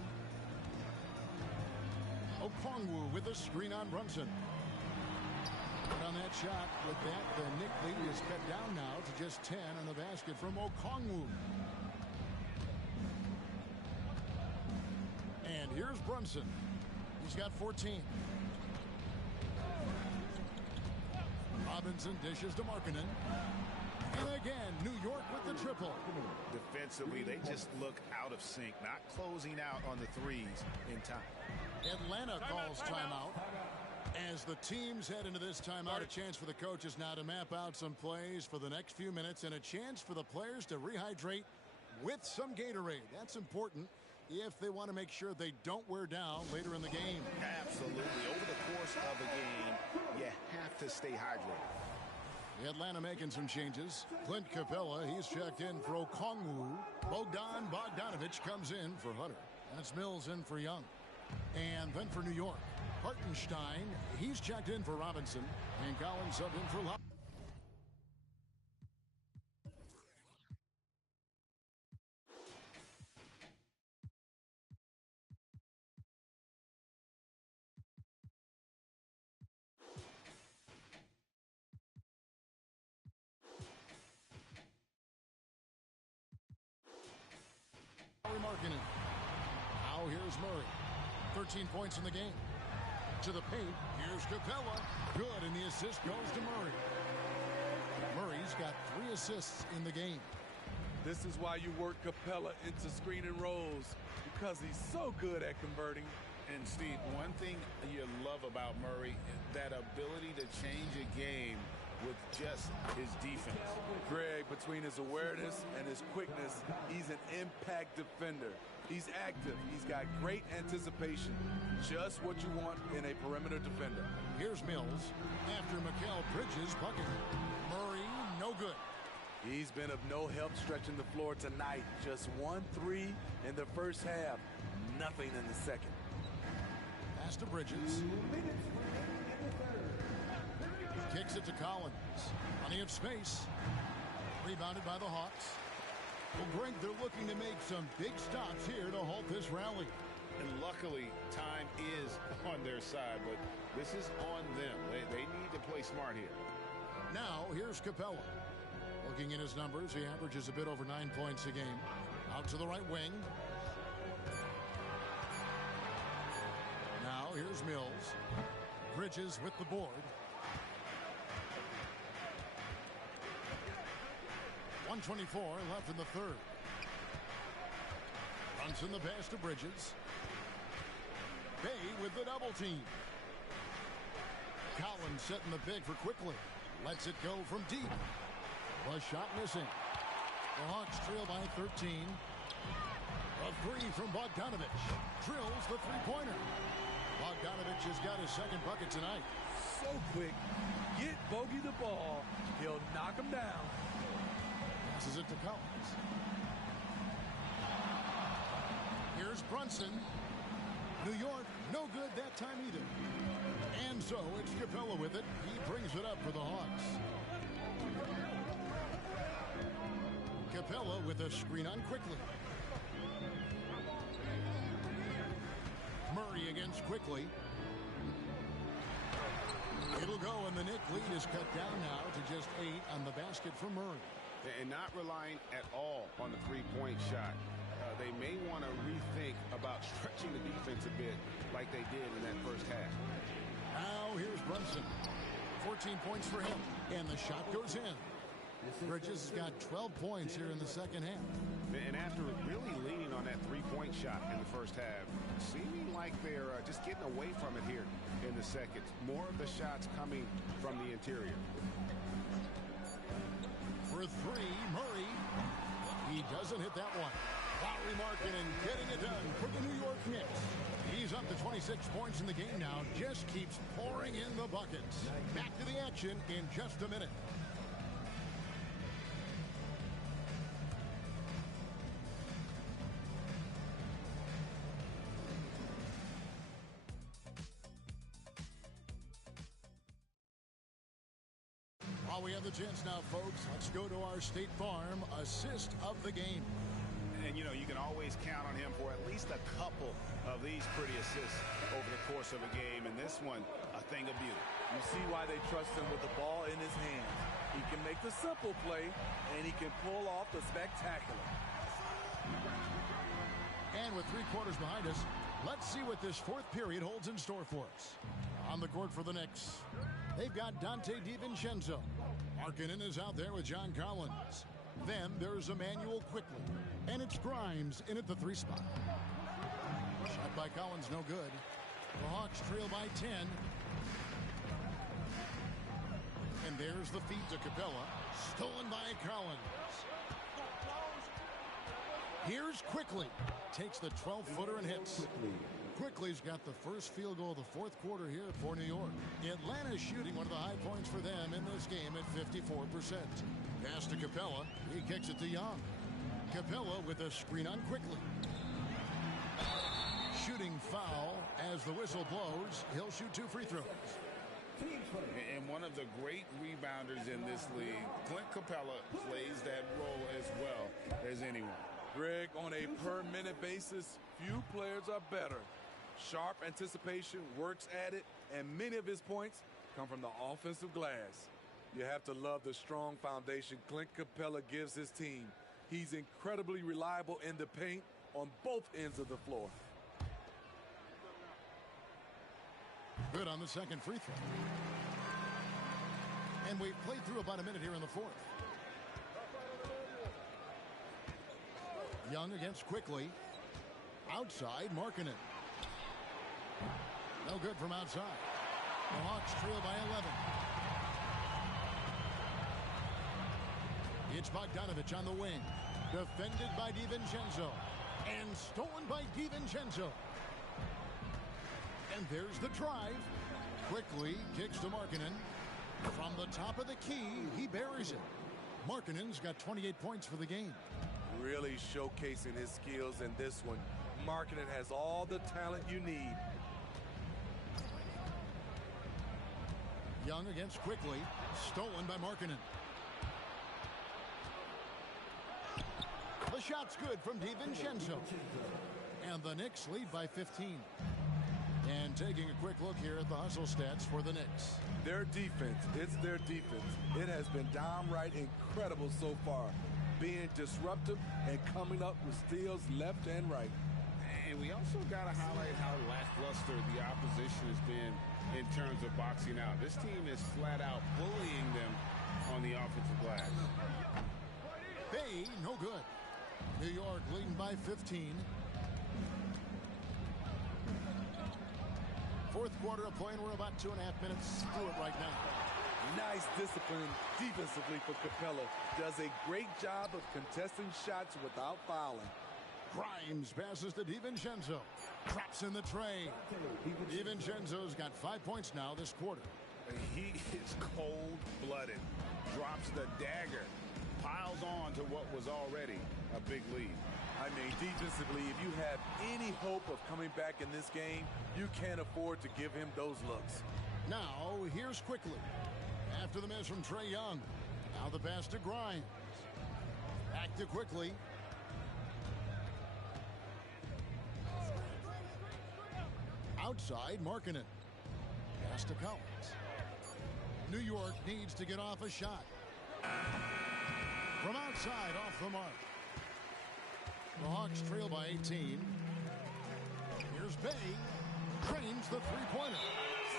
Okongwu with a screen on Brunson. But on that shot, with that, the Knicks lead is cut down now to just 10 on the basket from Okongwu. And here's Brunson. He's got 14. Robinson dishes to Markkanen. And again, New York with the triple. Defensively, they just look out of sync, not closing out on the threes in time. Atlanta calls timeout. As the teams head into this timeout, a chance for the coaches now to map out some plays for the next few minutes and a chance for the players to rehydrate with some Gatorade. That's important if they want to make sure they don't wear down later in the game. Absolutely. Over the course of a game, you have to stay hydrated. Atlanta making some changes. Clint Capella, he's checked in for Okongwu. Bogdan Bogdanovic comes in for Hutter. And it's Mills in for Young. And then for New York, Hartenstein, he's checked in for Robinson. And Collins subbed in for Love. Markkanen. Now here's Murray. 13 points in the game. To the paint. Here's Capella. Good, and the assist goes to Murray. Murray's got 3 assists in the game. This is why you work Capella into screen and rolls, because he's so good at converting. And Steve, one thing you love about Murray is that ability to change a game with just his defense. Greg, between his awareness and his quickness, he's an impact defender. He's active. He's got great anticipation. Just what you want in a perimeter defender. Here's Mills after Mikal Bridges bucket. Murray, no good. He's been of no help stretching the floor tonight. Just 1 3 in the first half. Nothing in the second. Pass to Bridges. Kicks it to Collins. Plenty of space. Rebounded by the Hawks. Well, Greg, they're looking to make some big stops here to halt this rally. And luckily, time is on their side, but this is on them. They need to play smart here. Now, here's Capella. Looking at his numbers, he averages a bit over 9 points a game. Out to the right wing. Now, here's Mills. Bridges with the board. 1:24 left in the third. Brunson the pass to Bridges. Bay with the double team. Collins setting the big for quickly. Lets it go from deep. The shot missing. The Hawks trail by 13. A 3 from Bogdanovic. Drills the three-pointer. Bogdanovic has got his second bucket tonight. So quick. Get Bogey the ball. He'll knock him down. Passes it to Collins. Here's Brunson. New York, no good that time either. And so it's Capella with it. He brings it up for the Hawks. Capella with a screen on quickly. Murray against quickly. It'll go, and the Knicks lead is cut down now to just 8 on the basket for Murray. And not relying at all on the three-point shot. they may want to rethink about stretching the defense a bit like they did in that first half. Now here's Brunson. 14 points for him, and the shot goes in. Bridges has got 12 points here in the second half. And after really leaning on that three-point shot in the first half, seeming like they're just getting away from it here in the second. More of the shots coming from the interior. For three, Murray. He doesn't hit that one. Lauri Markkanen getting it done for the New York Knicks. He's up to 26 points in the game now. Just keeps pouring in the buckets. Back to the action in just a minute. While we have the chance now, folks, let's go to our State Farm assist of the game. And, you know, you can always count on him for at least a couple of these pretty assists over the course of a game. And this one, a thing of beauty. You see why they trust him with the ball in his hands. He can make the simple play, and he can pull off the spectacular. And with 3 quarters behind us, let's see what this fourth period holds in store for us. On the court for the Knicks, they've got Dante DiVincenzo. Markkanen is out there with John Collins. Then there's Emmanuel Quickly. And it's Grimes in at the 3 spot. Shot by Collins, no good. The Hawks trail by 10. And there's the feed to Capella. Stolen by Collins. Here's Quickly. Takes the 12-footer and hits. Quickly's got the first field goal of the fourth quarter here for New York. Atlanta's shooting one of the high points for them in this game at 54%. Pass to Capella. He kicks it to Young. Capella with a screen on Quickly. Shooting foul as the whistle blows. He'll shoot 2 free throws. And one of the great rebounders in this league, Clint Capella, plays that role as well as anyone. Greg, on a per-minute basis, few players are better. Sharp anticipation, works at it, and many of his points come from the offensive glass. You have to love the strong foundation Clint Capella gives his team. He's incredibly reliable in the paint on both ends of the floor. Good on the second free throw. And we've played through about a minute here in the fourth. Young against Quickly. Outside, Markkanen. No good from outside. The Hawks trail by 11. It's Bogdanovich on the wing. Defended by DiVincenzo. And stolen by DiVincenzo. And there's the drive. Quickly kicks to Markkanen. From the top of the key, he buries it. Markkanen's got 28 points for the game. Really showcasing his skills in this one. Markkanen has all the talent you need. Young against Quickly. Stolen by Markkanen. The shot's good from DiVincenzo. And the Knicks lead by 15. And taking a quick look here at the hustle stats for the Knicks. Their defense, it's their defense. It has been downright incredible so far. Being disruptive and coming up with steals left and right. And we also got to highlight how lackluster the opposition has been in terms of boxing out. This team is flat out bullying them on the offensive glass. Bay, no good. New York leading by 15. Fourth quarter of play, and we're about 2.5 minutes through it right now. Nice discipline defensively for Capella. Does a great job of contesting shots without fouling. Grimes passes to DiVincenzo. Traps in the tray. DiVincenzo's got 5 points now this quarter. He is cold-blooded. Drops the dagger. Piles on to what was already a big lead. I mean, defensively, if you have any hope of coming back in this game, you can't afford to give him those looks. Now, here's Quickly. After the miss from Trae Young. Now the pass to Grimes. Back to Quickly. Outside, Markkanen. Pass to Collins. New York needs to get off a shot. From outside, off the mark. The Hawks trail by 18. Here's Bey. Drains the three-pointer.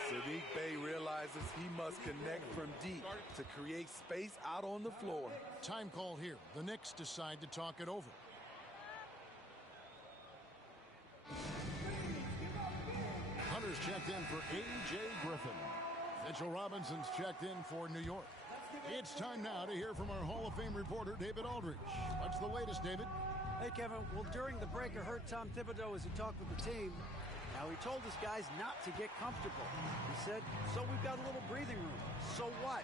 Saddiq Bey realizes he must connect from deep to create space out on the floor. Time call here. The Knicks decide to talk it over. Hunter's checked in for A.J. Griffin. Mitchell Robinson's checked in for New York. It's time now to hear from our Hall of Fame reporter, David Aldridge. What's the latest, David? Hey, Kevin. Well, during the break, I heard Tom Thibodeau as he talked with the team. Now, he told his guys not to get comfortable. He said, so we've got a little breathing room. So what?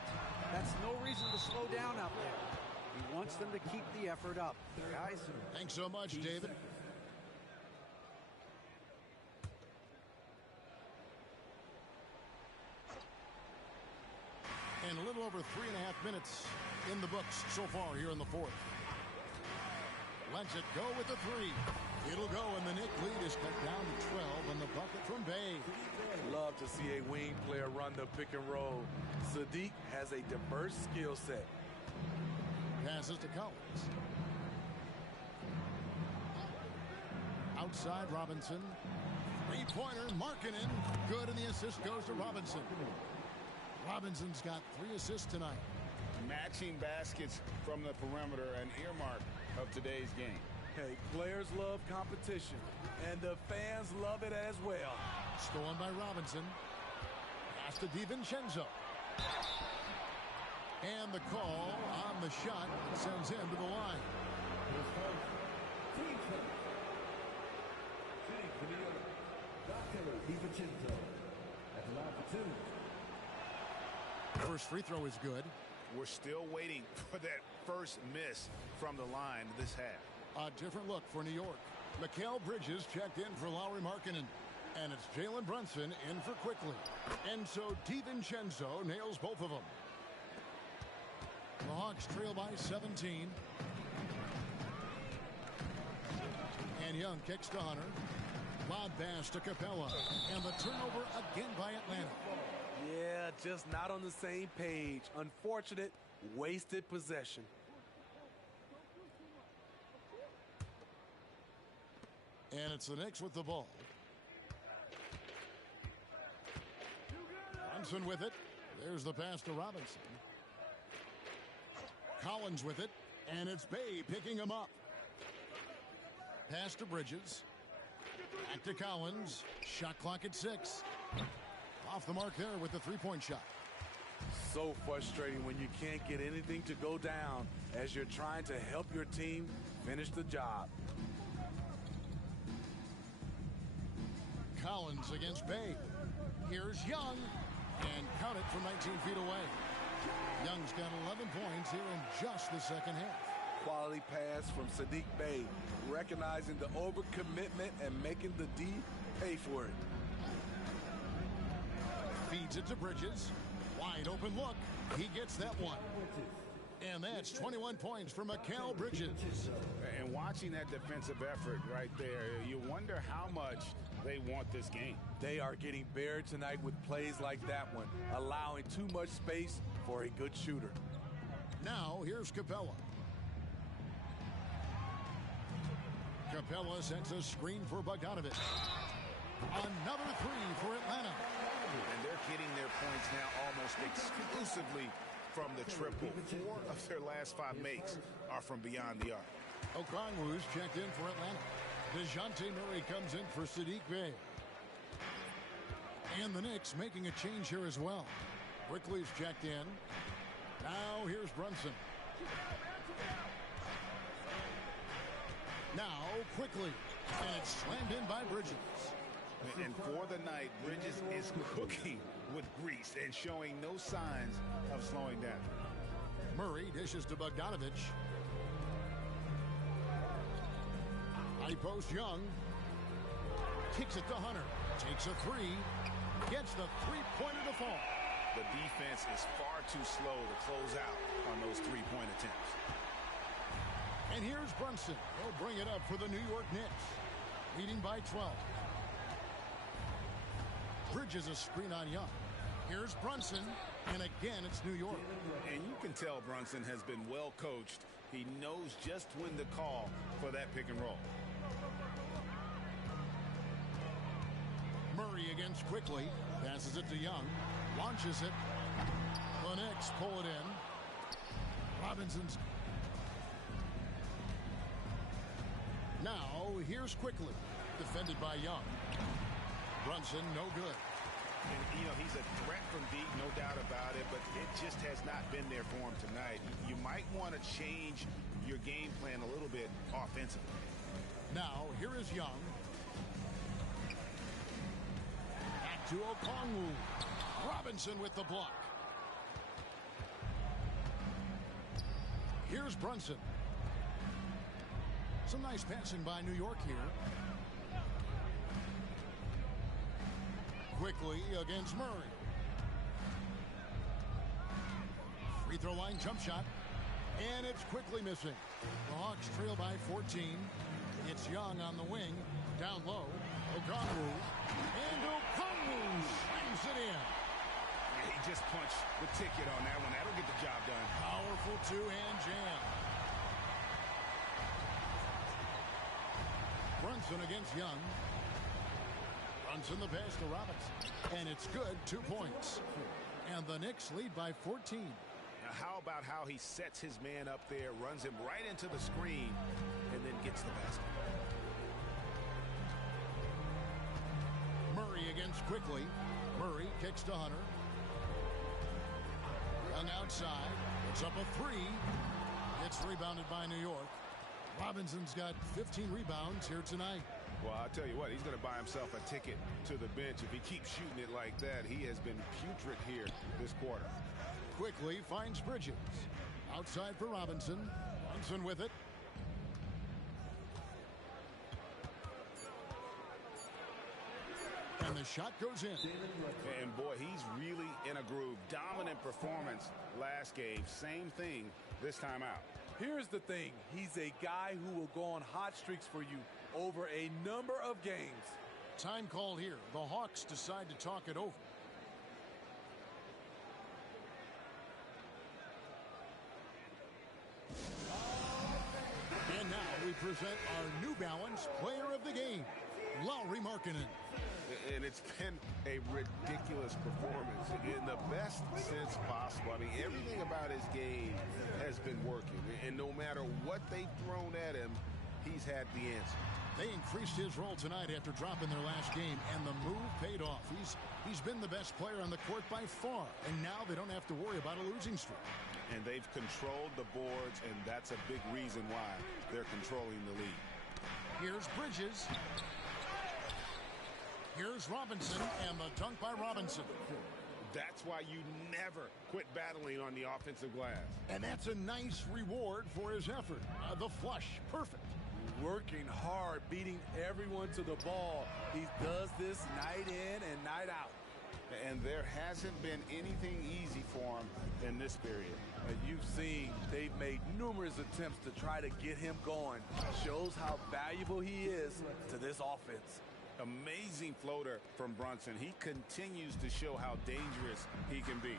That's no reason to slow down out there. He wants them to keep the effort up. Guys. Thanks so much, David. And a little over 3.5 minutes in the books so far here in the fourth. Lets it go with the three. It'll go, and the Knicks lead is cut down to 12 on the bucket from Bey. Love to see a wing player run the pick and roll. Saddiq has a diverse skill set. Passes to Collins. Outside Robinson. Three-pointer, Markkanen. Good, and the assist goes to Robinson. Robinson's got 3 assists tonight. Matching baskets from the perimeter, an earmark of today's game. Hey, players love competition, and the fans love it as well. Stolen by Robinson. Pass to DiVincenzo. And the call on the shot sends him to the line. DiVincenzo at the line for 2. First free throw is good. We're still waiting for that first miss from the line this half. A different look for New York. Mikal Bridges checked in for Lauri Markkanen. And it's Jalen Brunson in for Quickly. And so DiVincenzo nails both of them. The Hawks trail by 17. And Young kicks to Hunter. Lob pass to Capella. And the turnover again by Atlanta. Yeah, just not on the same page. Unfortunate, wasted possession. And it's the Knicks with the ball. Brunson with it. There's the pass to Robinson. Collins with it. And it's Bey picking him up. Pass to Bridges. Back to Collins. Shot clock at 6. Off the mark there with the three-point shot. So frustrating when you can't get anything to go down as you're trying to help your team finish the job. Collins against Bey. Here's Young. And count it from 19 feet away. Young's got 11 points here in just the second half. Quality pass from Saddiq Bey, recognizing the overcommitment and making the D pay for it. Feeds it to Bridges. Wide open look. He gets that one. And that's 21 points for Mikal Bridges. And watching that defensive effort right there, you wonder how much they want this game. They are getting buried tonight with plays like that one, allowing too much space for a good shooter. Now, here's Capella. Capella sends a screen for Bogdanovic. Another three for Atlanta. And they're hitting their points now almost exclusively from the triple. 4 of their last 5 makes are from beyond the arc. Okongwu's checked in for Atlanta. DeJounte Murray comes in for Saddiq Bey. And the Knicks making a change here as well. Quickly's checked in. Now here's Brunson. Now Quickly. And it's slammed in by Bridges. And for the night, Bridges is cooking with grease and showing no signs of slowing down. Murray dishes to Bogdanovic. High post Young. Kicks it to Hunter. Takes a three. Gets the three-pointer to fall. The defense is far too slow to close out on those three-point attempts. And here's Brunson. He'll bring it up for the New York Knicks. Leading by 12. Bridges a screen on Young. Here's Brunson, and again it's New York. And you can tell Brunson has been well coached He knows just when to call for that pick and roll. Murray against quickly. Passes it to Young. Launches it. The Knicks pull it in. Robinson's. Now, here's quickly. Defended by Young. Brunson, no good. And, you know, he's a threat from deep, no doubt about it, but it just has not been there for him tonight. You might want to change your game plan a little bit offensively. Now, here is Young. Back to Okongwu. Robinson with the block. Here's Brunson. Some nice passing by New York here. Quickly against Murray. Free throw line jump shot. And it's quickly missing. The Hawks trail by 14. It's Young on the wing. Down low. Okongwu. And Okongwu slams it in. He just punched the ticket on that one. That'll get the job done. Powerful two-hand jam. Brunson against Young. Brunson the pass to Robinson. And it's good, 2 points. And the Knicks lead by 14. Now how about how he sets his man up there, runs him right into the screen, and then gets the basket. Murray against quickly. Murray kicks to Hunter. Young outside. It's up a three. It's rebounded by New York. Robinson's got 15 rebounds here tonight. Well, I'll tell you what, he's going to buy himself a ticket to the bench. If he keeps shooting it like that, he has been putrid here this quarter. Quickly finds Bridges. Outside for Robinson. Brunson with it. And the shot goes in. And boy, he's really in a groove. Dominant performance last game. Same thing this time out. Here's the thing. He's a guy who will go on hot streaks for you over a number of games. Time called here. The Hawks decide to talk it over. And now we present our New Balance Player of the Game, Lauri Markkanen. And it's been a ridiculous performance in the best sense possible. I mean, everything about his game has been working. And no matter what they've thrown at him, he's had the answer. They increased his role tonight after dropping their last game, and the move paid off. He's been the best player on the court by far, and now they don't have to worry about a losing streak. And they've controlled the boards, and that's a big reason why they're controlling the lead. Here's Bridges. Here's Robinson, and the dunk by Robinson. That's why you never quit battling on the offensive glass. And that's a nice reward for his effort. The flush, perfect. Working hard, beating everyone to the ball. He does this night in and night out. And there hasn't been anything easy for him in this period. You've seen they've made numerous attempts to try to get him going. Shows how valuable he is to this offense. Amazing floater from Brunson. He continues to show how dangerous he can be.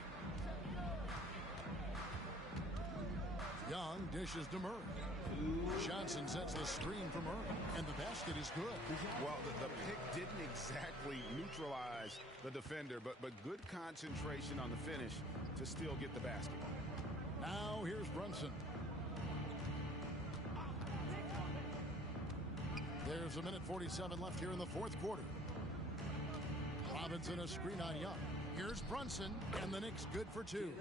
Young dishes to Murray. Johnson sets the screen for Murray, and the basket is good. Well, the pick didn't exactly neutralize the defender, but good concentration on the finish to still get the basket. Now here's Brunson. There's a minute 47 left here in the fourth quarter. Robinson a screen on Young. Here's Brunson, and the Knicks good for two.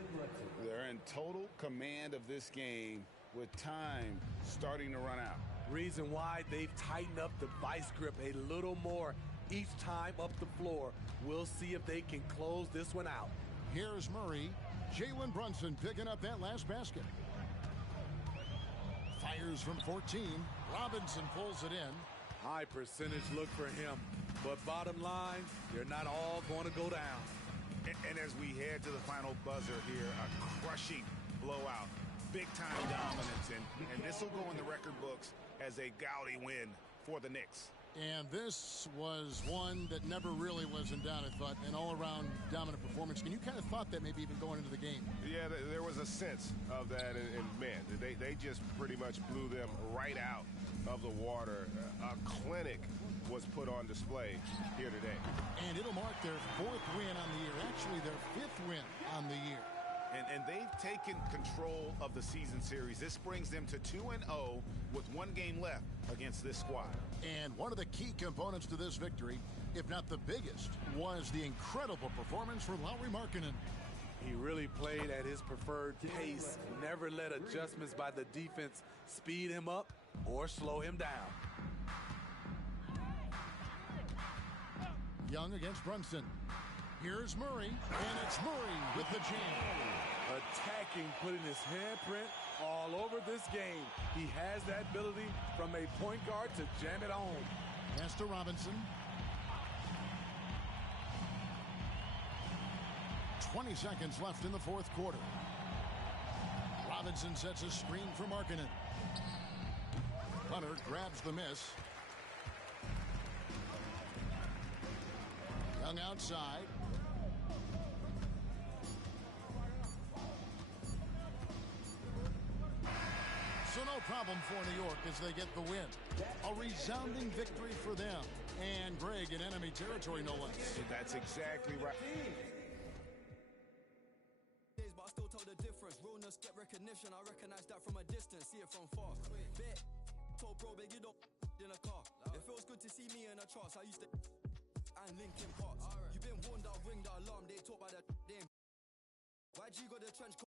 They're in total command of this game with time starting to run out. Reason why they've tightened up the vice grip a little more each time up the floor. We'll see if they can close this one out. Here's Murray. Jalen Brunson picking up that last basket. Fires from 14. Robinson pulls it in. High percentage look for him. But bottom line, they're not all going to go down. And as we head to the final buzzer here, a crushing blowout. Big-time dominance. And this will go in the record books as a gaudy win for the Knicks. And this was one that never really was in doubt, I thought, an all-around dominant performance. And you kind of thought that maybe even going into the game. Yeah, there was a sense of that, and man, they just pretty much blew them right out of the water. A clinic was put on display here today. And it'll mark their 4th win on the year, actually their 5th win on the year. And they've taken control of the season series. This brings them to 2-0 with 1 game left against this squad. And one of the key components to this victory, if not the biggest, was the incredible performance for Lauri Markkanen. He really played at his preferred pace, never let adjustments by the defense speed him up or slow him down. Young against Brunson. Here's Murray, and it's Murray with the jam. Attacking, putting his handprint all over this game. He has that ability from a point guard to jam it home. Pass to Robinson. 20 seconds left in the 4th quarter. Robinson sets a screen for Markkanen. Hunter grabs the miss. Young outside. So no problem for New York as they get the win. A resounding victory for them. And Greg in enemy territory, no less. That's exactly right. But I still tell the difference. Realness get recognition. I recognize that from a distance. See it from far. Bet. Told bro, big, you don't in a car. It feels good to see me in a charts. I used to and Linkin Parks. You've been warned, I'll ring the alarm. They talk about that. Why'd you got the trench coat?